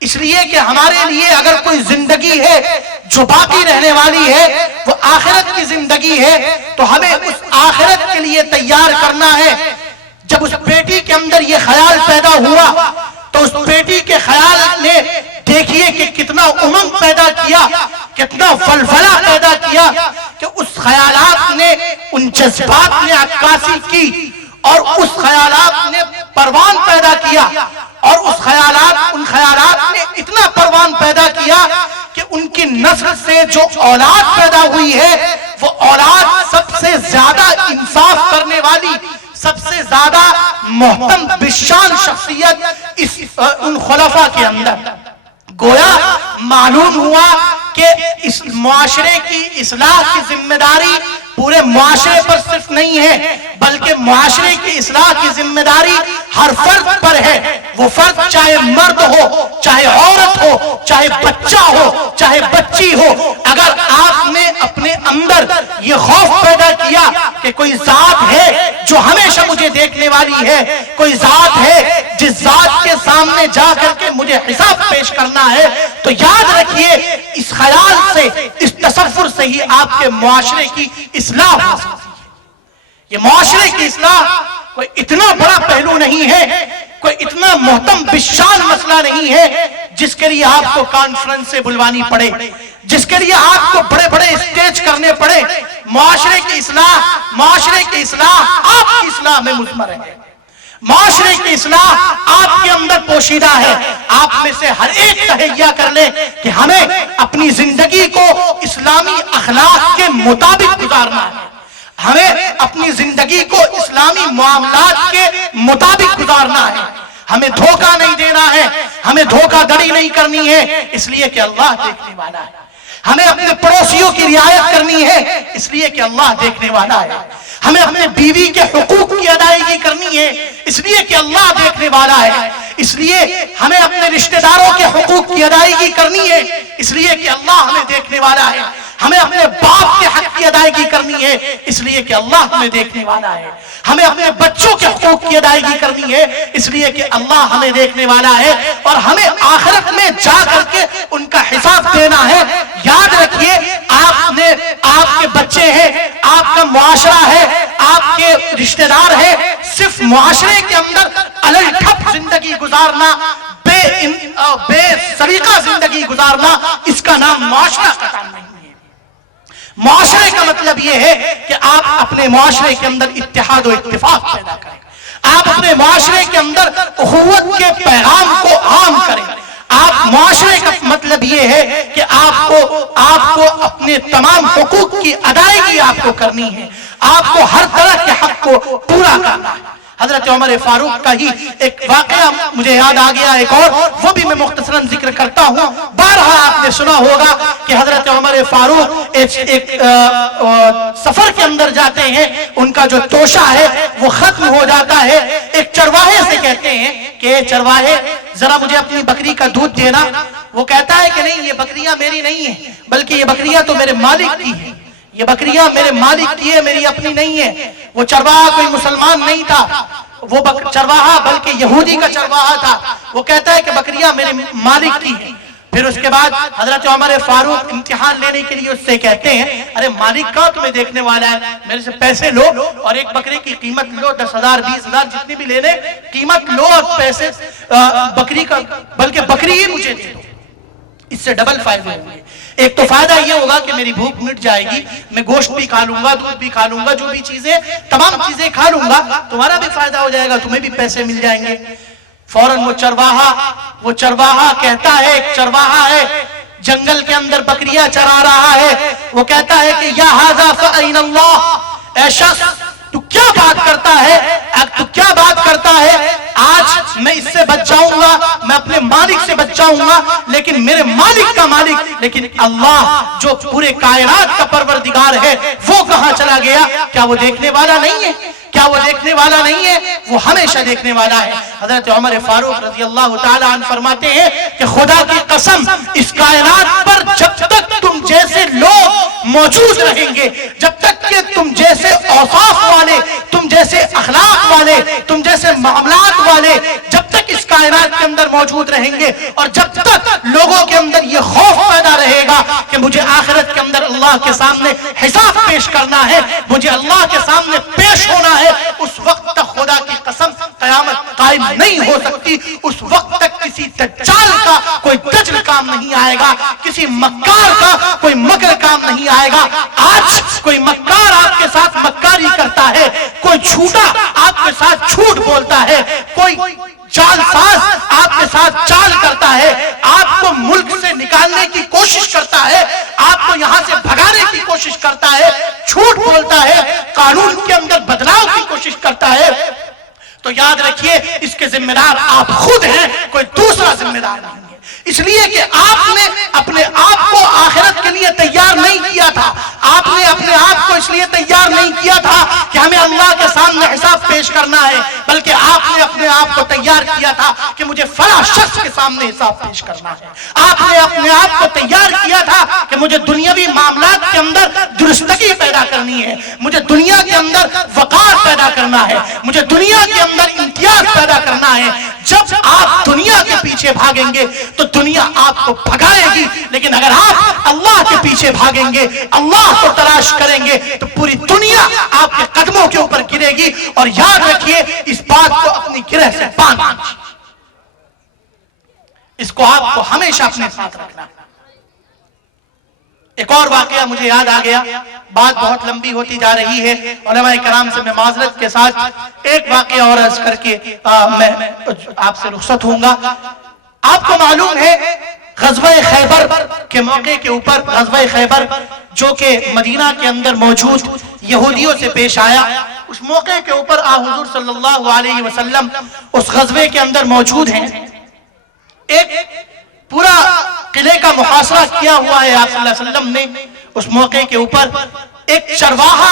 اس لیے کہ ہمارے لیے اگر کوئی زندگی ہے جو باقی رہنے والی ہے، وہ آخرت کی زندگی ہے، تو ہمیں اس آخرت کے لیے تیار کرنا ہے۔ جب اس بیٹی کے اندر یہ خیال پیدا ہوا تو اس بیٹی کے خیال نے دیکھیے کہ کتنا امنگ پیدا کیا، کتنا فلفلہ پیدا کیا، کہ اس خیالات نے، ان جذبات نے عکاسی کی، اور اس خیالات نے پروان پیدا کیا، اور اس ان خیالات نے اتنا پروان پیدا کیا کہ ان کی نسل سے جو اولاد پیدا ہوئی ہے، وہ اولاد سب سے زیادہ انصاف کرنے والی، سب سے زیادہ محترم بشان شخصیت ان خلفاء کے اندر۔ گویا معلوم ہوا کہ اس معاشرے کی اصلاح کی ذمہ داری پورے معاشرے پر صرف نہیں ہے، بلکہ معاشرے کی اصلاح کی ذمہ داری ہر فرد پر ہے۔ وہ فرد چاہے مرد ہو، چاہے عورت ہو، چاہے بچہ ہو، چاہے بچی ہو، اگر آپ نے اپنے اندر یہ خوف پیدا کیا کہ کوئی ذات ہے جو ہمیشہ مجھے دیکھنے والی ہے، کوئی ذات ہے جس ذات کے سامنے جا کر کے مجھے حساب پیش کرنا ہے، تو یاد رکھیے اس خیال سے، اس تصور سے ہی آپ کے معاشرے کی اصلاح ہو سکتی ہے۔ یہ معاشرے کی اصلاح کوئی اتنا بڑا پہلو نہیں ہے، کوئی اتنا محتم بشان مسئلہ نہیں ہے جس کے لیے آپ کو کانفرنس سے بلوانی پڑے، جس کے لیے آپ کو بڑے بڑے اسٹیج کرنے پڑے۔ معاشرے کی اصلاح آپ کی اصلاح میں مضمر ہے، معاشرے کی اصلاح آپ کے اندر پوشیدہ ہے۔ آپ میں سے ہر ایک تہیہ کر لے کہ ہمیں اپنی زندگی کو اسلامی اخلاق کے مطابق گزارنا ہے، ہمیں اپنی زندگی کو اسلامی معاملات کے مطابق گزارنا ہے، ہمیں دھوکہ نہیں دینا ہے، ہمیں دھوکہ دڑی نہیں کرنی ہے، اس لیے کہ اللہ دیکھنے والا ہے۔ ہمیں اپنے پڑوسیوں کی رعایت کرنی ہے، اس لیے کہ اللہ دیکھنے والا ہے۔ ہمیں اپنے بیوی کے حقوق کی ادائیگی کرنی ہے، اس لیے کہ اللہ دیکھنے والا ہے۔ اس لیے ہمیں اپنے رشتہ داروں کے حقوق کی ادائیگی کرنی ہے، اس لیے کہ اللہ ہمیں دیکھنے والا ہے۔ ہمیں اپنے باپ کے حق کی ادائیگی کرنی ہے، اس لیے کہ اللہ ہمیں دیکھنے والا ہے۔ ہمیں اپنے بچوں کے حقوق کی ادائیگی کرنی ہے، اس لیے کہ اللہ ہمیں دیکھنے والا ہے، اور ہمیں آخرت میں جا کر کے ان کا حساب دینا ہے۔ یاد رکھیے آپ کے بچے ہیں، آپ کا معاشرہ ہے، آپ کے رشتہ دار ہیں، صرف معاشرے کے اندر الگ ٹھپ زندگی گزارنا، بے سلیقہ زندگی گزارنا، اس کا نام معاشرہ کا کام نہیں ہے۔ معاشرے کا مطلب یہ ہے کہ آپ اپنے معاشرے کے اندر اتحاد و اتفاق پیدا کریں، آپ اپنے معاشرے کے اندر اخوت کے پیغام کو عام کریں۔ آپ معاشرے کا مطلب یہ ہے کہ آپ کو اپنے تمام حقوق کی ادائیگی آپ کو کرنی ہے، آپ کو ہر طرح کے حق کو پورا کرنا ہے۔ حضرت عمر فاروق کا ہی ایک واقعہ مجھے یاد آ گیا، ایک اور، وہ بھی میں مختصراً ذکر کرتا ہوں۔ بارہا آپ نے سنا ہوگا کہ حضرت عمر عمر فاروق ایک سفر کے اندر جاتے ہیں، ان کا جو توشہ ہے وہ ختم ہو جاتا ہے۔ ایک چرواہے سے کہتے ہیں کہ چرواہے ذرا مجھے اپنی بکری کا دودھ دینا۔ وہ کہتا ہے کہ نہیں، یہ بکریاں میری نہیں ہیں، بلکہ یہ بکریاں تو میرے مالک کی ہیں، یہ بکریاں میرے مالک کی ہے، میری اپنی نہیں ہے۔ وہ چرواہا کوئی مسلمان نہیں تھا، وہ چرواہا بلکہ یہودی کا چرواہا تھا۔ وہ کہتا ہے کہ بکریاں میرے مالک کی ہیں۔ پھر اس کے بعد حضرت عمر فاروق امتحان لینے کے لیے اس سے کہتے ہیں، ارے مالک کا تمہیں دیکھنے والا ہے، میرے سے پیسے لو اور ایک بکری کی قیمت لو، 10,000 20,000 جتنی بھی لینے قیمت لو اور پیسے بکری کا، بلکہ بکری ہی مجھے دے دو، اس سے ڈبل فائدے ہوں گے۔ ایک تو فائدہ یہ ہوگا کہ میری بھوک مٹ جائے گی، میں گوشت بھی کھا لوں گا، دودھ بھی کھا لوں گا، جو بھی چیزیں تمام چیزیں کھا لوں گا، تمہارا بھی فائدہ ہو جائے گا، تمہیں بھی پیسے مل جائیں گے۔ فوراً وہ چرواہا کہتا ہے، ایک چرواہا ہے جنگل کے اندر بکریاں چرا رہا ہے، وہ کہتا ہے کہ یا ھذا فأین اللہ، اے شخص تو کیا بات کرتا ہے، تو کیا بات کرتا ہے، آج میں اس سے بچ جاؤں گا، میں اپنے مالک سے بچ جاؤں گا، لیکن میرے مالک کا مالک، لیکن اللہ جو پورے کائنات کا پروردگار ہے وہ کہاں چلا گیا؟ کیا وہ دیکھنے والا نہیں ہے؟ کیا وہ دیکھنے والا نہیں ہے؟ وہ ہمیشہ دیکھنے والا ہے۔ حضرت عمر فاروق رضی اللہ تعالی عنہ فرماتے ہیں کہ خدا کی قسم، اس کائنات پر جب تک تم جیسے لوگ موجود رہیں گے، جب تک کہ تم جیسے اوصاف والے، تم جیسے اخلاق والے، تم جیسے معاملات والے جب تک اس کائنات کے اندر موجود رہیں گے، اور جب تک لوگوں کے اندر یہ خوف پیدا رہے گا کہ مجھے آخرت کے اندر اللہ کے سامنے حساب پیش کرنا ہے، مجھے اللہ کے سامنے پیش ہونا ہے، اس وقت تک خدا کی قسم قیامت قائم نہیں ہو سکتی۔ اس وقت تک کسی دجال کا کوئی دجل کام نہیں آئے گا، کسی مکار کا کوئی مکر کام نہیں آئے گا۔ آج کوئی مکار آپ کے ساتھ مکاری کرتا ہے، کوئی جھوٹا آپ کے ساتھ جھوٹ بولتا ہے، کوئی چال ساز آپ کے ساتھ چال کرتا ہے، آپ کو ملک سے نکالنے کی کوشش کرتا ہے، آپ کو یہاں سے بھگانے کی کوشش کرتا ہے، جھوٹ بولتا ہے، قانون کے اندر بدلاؤ کی کوشش کرتا ہے، تو یاد رکھیے اس کے ذمہ دار آپ خود ہیں، کوئی دوسرا ذمہ دار نہیں ہے۔ اس لیے کہ آپ نے اپنے آپ کو آخرت کے لیے تیار نہیں کیا تھا، آپ نے اپنے آپ کو اس لیے تیار نہیں کیا تھا کہ ہمیں اللہ کے سامنے حساب پیش کرنا ہے، بلکہ آپ نے اپنے آپ کو تیار کیا تھا کہ مجھے فلاں شخص کے سامنے حساب پیش کرنا ہے۔ آپ نے اپنے آپ کو تیار کیا تھا کہ مجھے دنیاوی معاملات کے اندر درستگی پیدا کرنی ہے، مجھے دنیا کے اندر وقار پیدا کرنا ہے، مجھے دنیا کے اندر امتیاز پیدا کرنا ہے۔ جب آپ دنیا کے پیچھے بھاگیں گے تو دنیا آپ کو بھگائے گی، لیکن اگر آپ اللہ کے پیچھے بھاگیں گے، اللہ کو تلاش کریں گے، تو پوری دنیا آپ کے قدموں کے اوپر گرے گی۔ اور یاد رکھیے اس بات کو اپنی گرہ سے باندھ لیجیے، اس کو آپ کو ہمیشہ اپنے ساتھ رکھنا۔ ایک اور واقعہ مجھے یاد آ گیا، بات بہت لمبی ہوتی جا رہی ہے، علماء کرام سے میں معذرت کے ساتھ ایک واقعہ اور عرض کر کے میں آپ سے رخصت ہوں گا۔ آپ کو معلوم ہے غزوہ خیبر کے موقع کے اوپر، غزوہ خیبر جو کہ مدینہ کے اندر موجود یہودیوں سے پیش آیا، اس موقع کے اوپر حضور صلی اللہ علیہ وسلم اس غزوے کے اندر موجود ہیں۔ ایک پورا قلعے کا محاصرہ کیا ہوا ہے آپ صلی اللہ علیہ وسلم نے۔ اس موقع کے اوپر ایک چرواہا،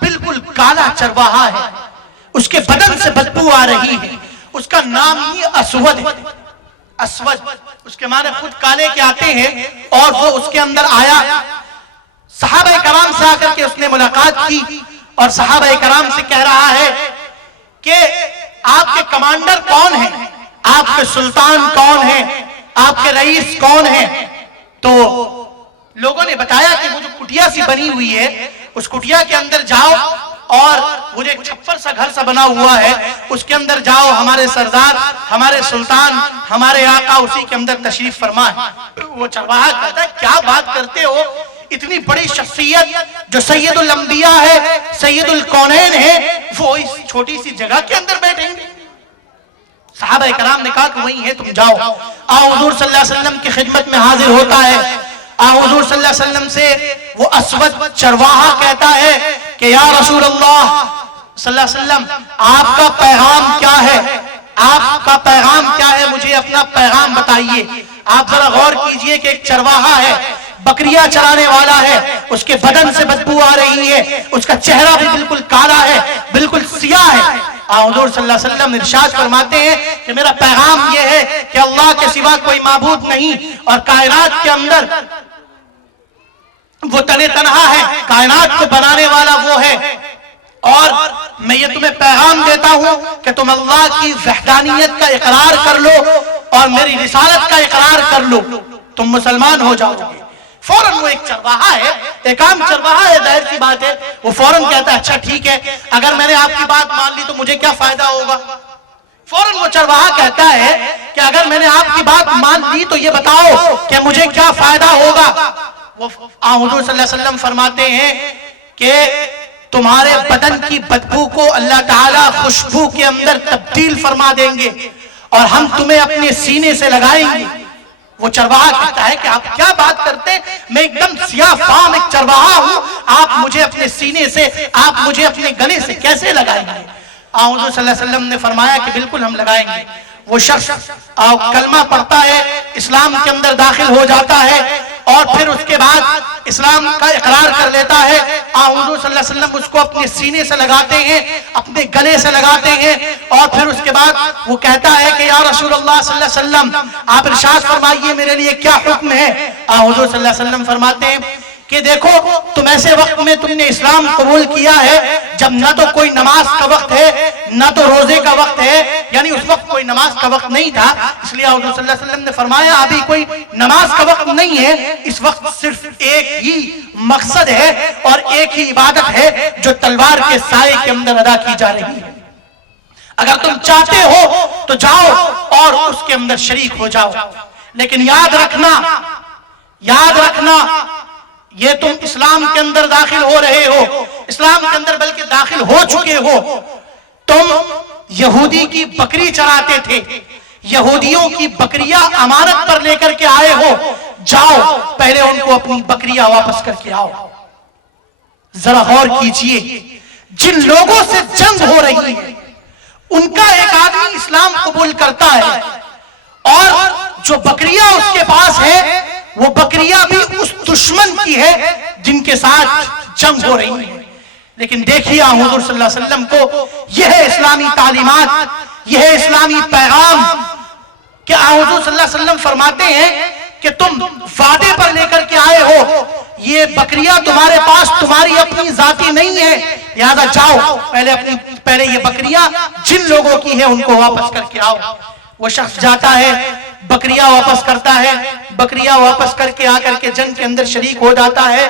بالکل کالا چرواہا ہے، اس کے بدن سے بدبو آ رہی ہے، اس کا نام ہی اسود ہے۔ اسود اس کے معنی خود کالے کے آتے ہیں، اور وہ اس کے اندر آیا، صحابہ کرام سے آ کر کے اس نے ملاقات کی، اور صحابہ کرام سے کہہ رہا ہے کہ آپ کے کمانڈر کون ہیں، آپ کے سلطان کون ہیں، آپ کے رئیس کون ہیں؟ تو لوگوں نے بتایا کہ وہ جو کٹیا سی بنی ہوئی ہے، اس کٹیا کے اندر جاؤ، اور وہ جو ایک چھپر سا گھر سا بنا ہوا ہے اس کے اندر جاؤ، ہمارے سردار، ہمارے سلطان، ہمارے آقا اسی کے اندر تشریف فرمائے۔ وہ چرواہا کہتا ہے کیا بات کرتے ہو، اتنی بڑی شخصیت جو سید الانبیاء ہے، سید الکونین ہے، وہ اس چھوٹی سی جگہ کے اندر بیٹھیں گے؟ صحابہ کرام نے کہا کہ وہی ہے، تم جاؤ۔ حضور صلی اللہ علیہ وسلم کی خدمت میں حاضر ہوتا ہے، حضور صلی اللہ علیہ وسلم سے وہ اسود چرواہا کہتا ہے کہ یا رسول اللہ صلی اللہ علیہ وسلم، آپ کا پیغام کیا ہے، آپ کا پیغام کیا ہے، مجھے اپنا پیغام بتائیے۔ آپ ذرا غور کیجئے کہ ایک چرواہا ہے بکریاں چرانے والا ہے، اس کے بدن سے بدبو آ رہی ہے، اس کا چہرہ بھی بالکل کالا ہے، بالکل سیاہ ہے۔ حضور صلی اللہ علیہ وسلم ارشاد فرماتے ہیں کہ میرا پیغام یہ ہے کہ اللہ کے سوا کوئی معبود نہیں، اور کائنات کے اندر وہ تنے تنہا ہے، کائنات کو بنانے والا وہ ہے، اور میں یہ تمہیں پیغام دیتا ہوں کہ تم اللہ کی وحدانیت کا اقرار کر لو اور میری رسالت کا اقرار کر لو، تم مسلمان ہو جاؤ گے۔ فوراً وہ ایک چرواہا ہے، ایک عام چرواہا ہے، ظاہر سی بات ہے، وہ فوراً کہتا ہے اچھا ٹھیک ہے، اگر میں نے آپ کی بات مان لی تو مجھے کیا فائدہ ہوگا؟ فوراً وہ چرواہا کہتا ہے کہ اگر میں نے آپ کی بات مان لی تو یہ بتاؤ کہ مجھے کیا فائدہ ہوگا؟ وہ حضور صلی اللہ علیہ وسلم فرماتے ہیں کہ تمہارے بدن کی بدبو کو اللہ تعالیٰ خوشبو کے اندر تبدیل فرما دیں گے اور ہم تمہیں اپنے سینے سے لگائیں گے۔ وہ چرواہا کہتا ہے کہ آپ کیا بات کرتے ہیں، میں ایک دم سیاہ فام ایک چرواہا ہوں، آپ مجھے اپنے سینے سے، آپ مجھے اپنے گلے سے کیسے لگائیں گے؟ حضور صلی اللہ علیہ وسلم نے فرمایا کہ بالکل ہم لگائیں گے۔ وہ شخص کلمہ پڑھتا ہے، اسلام کے اندر داخل ہو جاتا ہے، اور پھر اس کے بعد اسلام کا اقرار کر لیتا ہے۔ حضور صلی اللہ علیہ وسلم اس کو اپنے سینے سے لگاتے ہیں، اپنے گلے سے لگاتے ہیں، اور پھر اس کے بعد وہ کہتا ہے کہ یا رسول اللہ صلی اللہ علیہ وسلم آپ ارشاد فرمائیے میرے لیے کیا حکم ہے؟ حضور صلی اللہ علیہ وسلم فرماتے ہیں کہ دیکھو تم ایسے وقت میں تم نے اسلام قبول کیا ہے جب نہ تو کوئی نماز کا وقت ہے نہ تو روزے کا وقت ہے، یعنی اس وقت کوئی نماز کا وقت نہیں تھا، اس لیے حضور صلی اللہ علیہ وسلم نے فرمایا ابھی کوئی نماز کا وقت نہیں ہے، اس وقت صرف ایک ہی مقصد ہے اور ایک ہی عبادت ہے جو تلوار کے سائے کے اندر ادا کی جا رہی ہے۔ اگر تم چاہتے ہو تو جاؤ اور اس کے اندر شریک ہو جاؤ، لیکن یاد رکھنا یہ تم اسلام کے اندر داخل ہو رہے ہو، اسلام کے اندر بلکہ داخل ہو چکے ہو، تم یہودی کی بکری چراتے تھے، یہودیوں کی بکریاں امانت پر لے کر کے آئے ہو، جاؤ پہلے ان کو اپنی بکریاں واپس کر کے آؤ۔ ذرا غور کیجئے، جن لوگوں سے جنگ ہو رہی ہے ان کا ایک آدمی اسلام قبول کرتا ہے، اور جو بکریاں اس کے پاس ہے وہ بکریاں بھی اس دشمن کی ہے جن کے ساتھ جنگ ہو رہی ہے۔ لیکن دیکھیے حضور صلی اللہ علیہ وسلم کو یہ ہے اسلامی تعلیمات، یہ ہے اسلامی پیغام کہ حضور صلی اللہ علیہ وسلم فرماتے ہیں کہ تم وعدے پر لے کر کے آئے ہو، یہ بکریاں تمہارے پاس تمہاری اپنی ذاتی نہیں ہے، لہذا جاؤ پہلے یہ بکریاں جن لوگوں کی ہیں ان کو واپس کر کے آؤ۔ وہ شخص جاتا ہے، بکریاں واپس کرتا ہے، بکریاں واپس کر کے آ کر کے جنگ کے اندر شریک ہو جاتا ہے،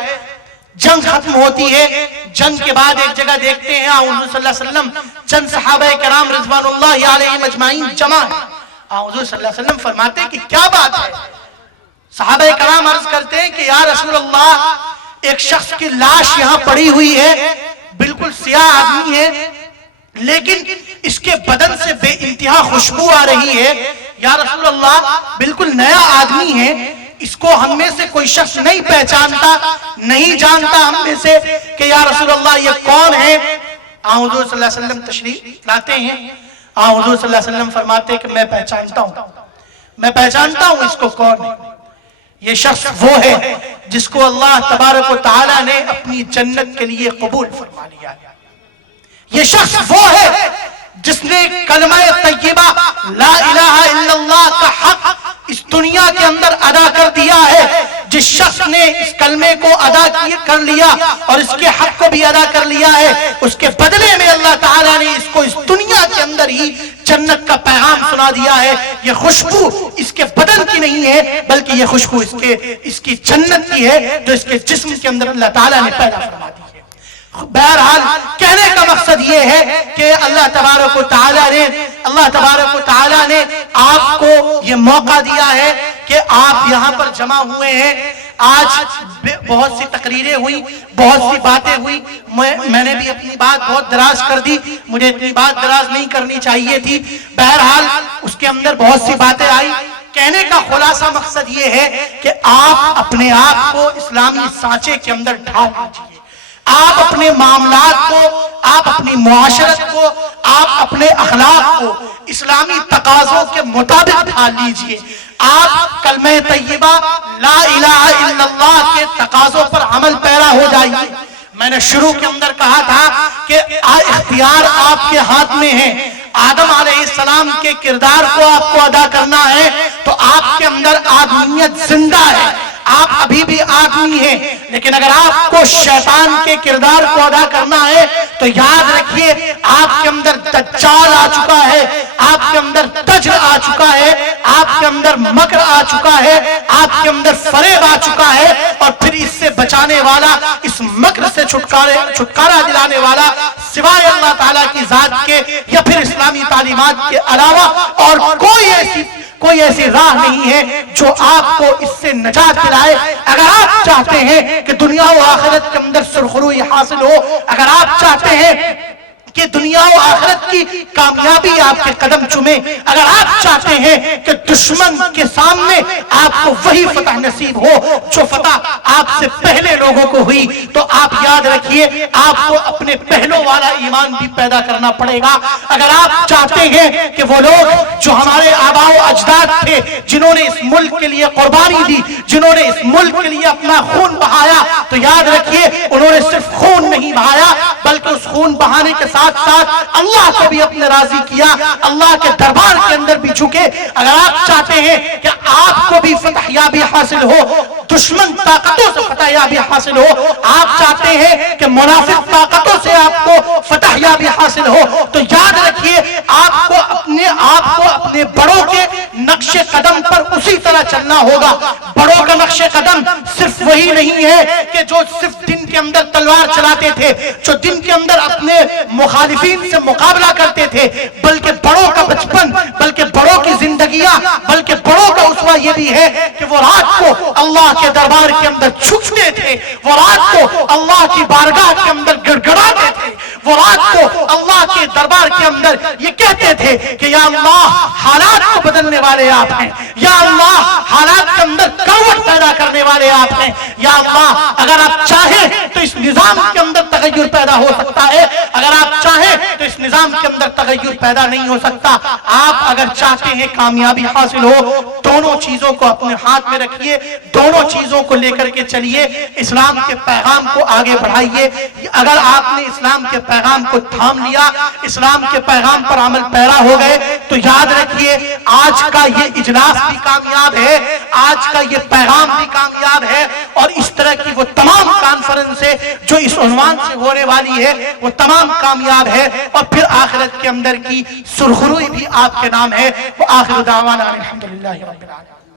جنگ ختم ہوتی ہے۔ جنگ کے بعد ایک جگہ دیکھتے ہیں حضور صلی اللہ علیہ وسلم چند صحابہ کرام رضوان اللہ علیہم اجمعین جمع ہیں۔ حضور صلی اللہ علیہ وسلم فرماتے ہیں کہ کیا بات ہے؟ صحابہ کرام عرض کرتے ہیں کہ یا رسول اللہ ایک شخص کی لاش یہاں پڑی ہوئی ہے، بالکل سیاہ آدمی ہے، لیکن اس کے بدن سے بے انتہا خوشبو آ رہی ہے، یا رسول اللہ بالکل نیا آدمی ہے، اس کو ہم میں سے کوئی شخص نہیں پہچانتا، نہیں جانتا ہم میں سے کہ یا رسول اللہ یہ کون ہے؟ حضور صلی اللہ علیہ وسلم تشریف لاتے ہیں، حضور صلی اللہ علیہ وسلم فرماتے ہیں کہ میں پہچانتا ہوں اس کو کون ہے، یہ شخص وہ ہے جس کو اللہ تبارک و تعالی نے اپنی جنت کے لیے قبول فرما لیا ہے، یہ شخص وہ ہے جس نے کلمہ طیبہ لا الہ الا اللہ کا حق اس دنیا کے اندر ادا کر دیا ہے۔ جس شخص نے اس کلمے کو ادا کر لیا اور اس کے حق کو بھی ادا کر لیا ہے، اس کے بدلے میں اللہ تعالیٰ نے اس کو اس دنیا کے اندر ہی جنت کا پیغام سنا دیا ہے۔ یہ خوشبو اس کے بدن کی نہیں ہے بلکہ یہ خوشبو اس کی جنت کی ہے جو اس کے جسم کے اندر اللہ تعالیٰ نے پیدا فرما دی ہے۔ بہرحال کہنے کا مقصد یہ ہے کہ اللہ تبارک و تعالیٰ نے آپ کو یہ موقع دیا ہے کہ آپ یہاں پر جمع ہوئے ہیں۔ آج بہت سی تقریریں ہوئی، بہت سی باتیں ہوئی، میں نے بھی اپنی بات بہت دراز کر دی، مجھے اتنی بات دراز نہیں کرنی چاہیے تھی، بہرحال اس کے اندر بہت سی باتیں آئی۔ کہنے کا خلاصہ مقصد یہ ہے کہ آپ اپنے آپ کو اسلامی سانچے کے اندر ڈھال لیجئے، آپ اپنے معاملات کو، آپ اپنی معاشرت کو، آپ اپنے اخلاق کو اسلامی تقاضوں کے مطابق ڈھال لیجئے۔ آپ کلمہ طیبہ لا الہ الا اللہ کے تقاضوں پر عمل پیرا ہو جائیے۔ میں نے شروع کے اندر کہا تھا کہ اختیار آپ کے ہاتھ میں ہے۔ آدم علیہ السلام کے کردار کو آپ کو ادا کرنا ہے تو آپ کے اندر آدمیت زندہ ہے، آپ ابھی بھی آدمی ہیں، لیکن اگر آپ کو شیطان کے کردار کو ادا کرنا ہے تو یاد رکھیے آپ کے اندر دجال آ چکا ہے، آپ کے اندر دجل آ چکا ہے، آپ کے اندر مکر آ چکا ہے، آپ کے اندر فریب آ چکا ہے، اور پھر اس سے بچانے والا، اس مکر سے چھٹکارا دلانے والا سوائے اللہ تعالیٰ کی ذات کے یا پھر اسلامی تعلیمات کے علاوہ اور کوئی ایسی راہ نہیں ہے جو آپ کو اس سے نجات دلائے۔ اگر آپ چاہتے ہیں کہ دنیا و آخرت کے اندر سرخروئی حاصل ہو، اگر آپ چاہتے ہیں کہ دنیا و آخرت کی کامیابی آپ کے قدم چومے، اگر آپ چاہتے ہیں کہ دشمن کے سامنے آپ کو وہی فتح نصیب ہو جو فتح آپ سے پہلے لوگوں کو ہوئی، تو آپ یاد رکھیے آپ کو اپنے پہلوں والا ایمان بھی پیدا کرنا پڑے گا۔ اگر آپ چاہتے ہیں کہ وہ لوگ جو ہمارے آباء و اجداد تھے، جنہوں نے اس ملک کے لیے قربانی دی، جنہوں نے اس ملک کے لیے اپنا خون بہایا، تو یاد رکھیے انہوں نے صرف خون نہیں بہایا بلکہ اس خون بہانے کے ساتھ اللہ کو بھی اپنے راضی کیا، اللہ کے دربار کے اندر بھی جھکے۔ اگر آپ چاہتے ہیں کہ آپ کو بھی فتح یابی حاصل ہو، دشمن طاقتوں سے فتح یابی حاصل ہو، آپ چاہتے ہیں کہ منافق طاقتوں سے آپ کو فتح یابی حاصل ہو، تو یاد رکھیے آپ کو اپنے بڑوں کے نقش قدم پر اسی طرح چلنا ہوگا۔ بڑوں کا نقش قدم صرف وہی نہیں ہے کہ جو صرف دن کے اندر تلوار چلاتے تھے، جو دن کے اندر اپنے مخالفین سے مقابلہ کرتے تھے، بلکہ بڑوں کا بچپن، بلکہ بڑوں کی زندگیاں، بلکہ بڑوں کا اسوہ یہ بھی ہے کہ وہ رات کو اللہ کے دربار کے اندر جھکتے تھے، وہ رات کو اللہ کی بارگاہ کے اندر گڑ گڑاتے تھے، وہ رات کو اللہ کے دربار کے اندر یہ کہتے تھے کہ یا اللہ حالات کو بدلنے والے آپ ہیں، یا اللہ حالات کے اندر کروٹ پیدا کرنے والے آپ ہیں، یا اللہ اگر آپ چاہیں تو اس نظام کے اندر تغیر پیدا ہو سکتا ہے، اگر آپ چاہیں تو اس نظام کے اندر تغیر پیدا نہیں ہو سکتا۔ آپ اگر چاہتے ہیں کامیابی حاصل ہو، دونوں چیزوں کو اپنے ہاتھ میں رکھیے، دونوں چیزوں کو لے کر کے چلیے، اسلام کے پیغام کو آگے بڑھائیے۔ اگر آپ نے اسلام کے پیغام کو تھام لیا، اسلام کے پیغام پر عمل پیرا ہو گئے، تو یاد رکھیے آج کا یہ اجلاس بھی کامیاب ہے، آج کا یہ پیغام بھی کامیاب ہے، اور اس طرح کی وہ تمام کانفرنسیں جو اس عنوان سے ہونے والی ہے وہ تمام کامیاب ہے، اور پھر آخرت کے اندر کی سرخروئی بھی آپ کے نام ہے۔ وآخر دعوانا الحمدللہ رب العالمین۔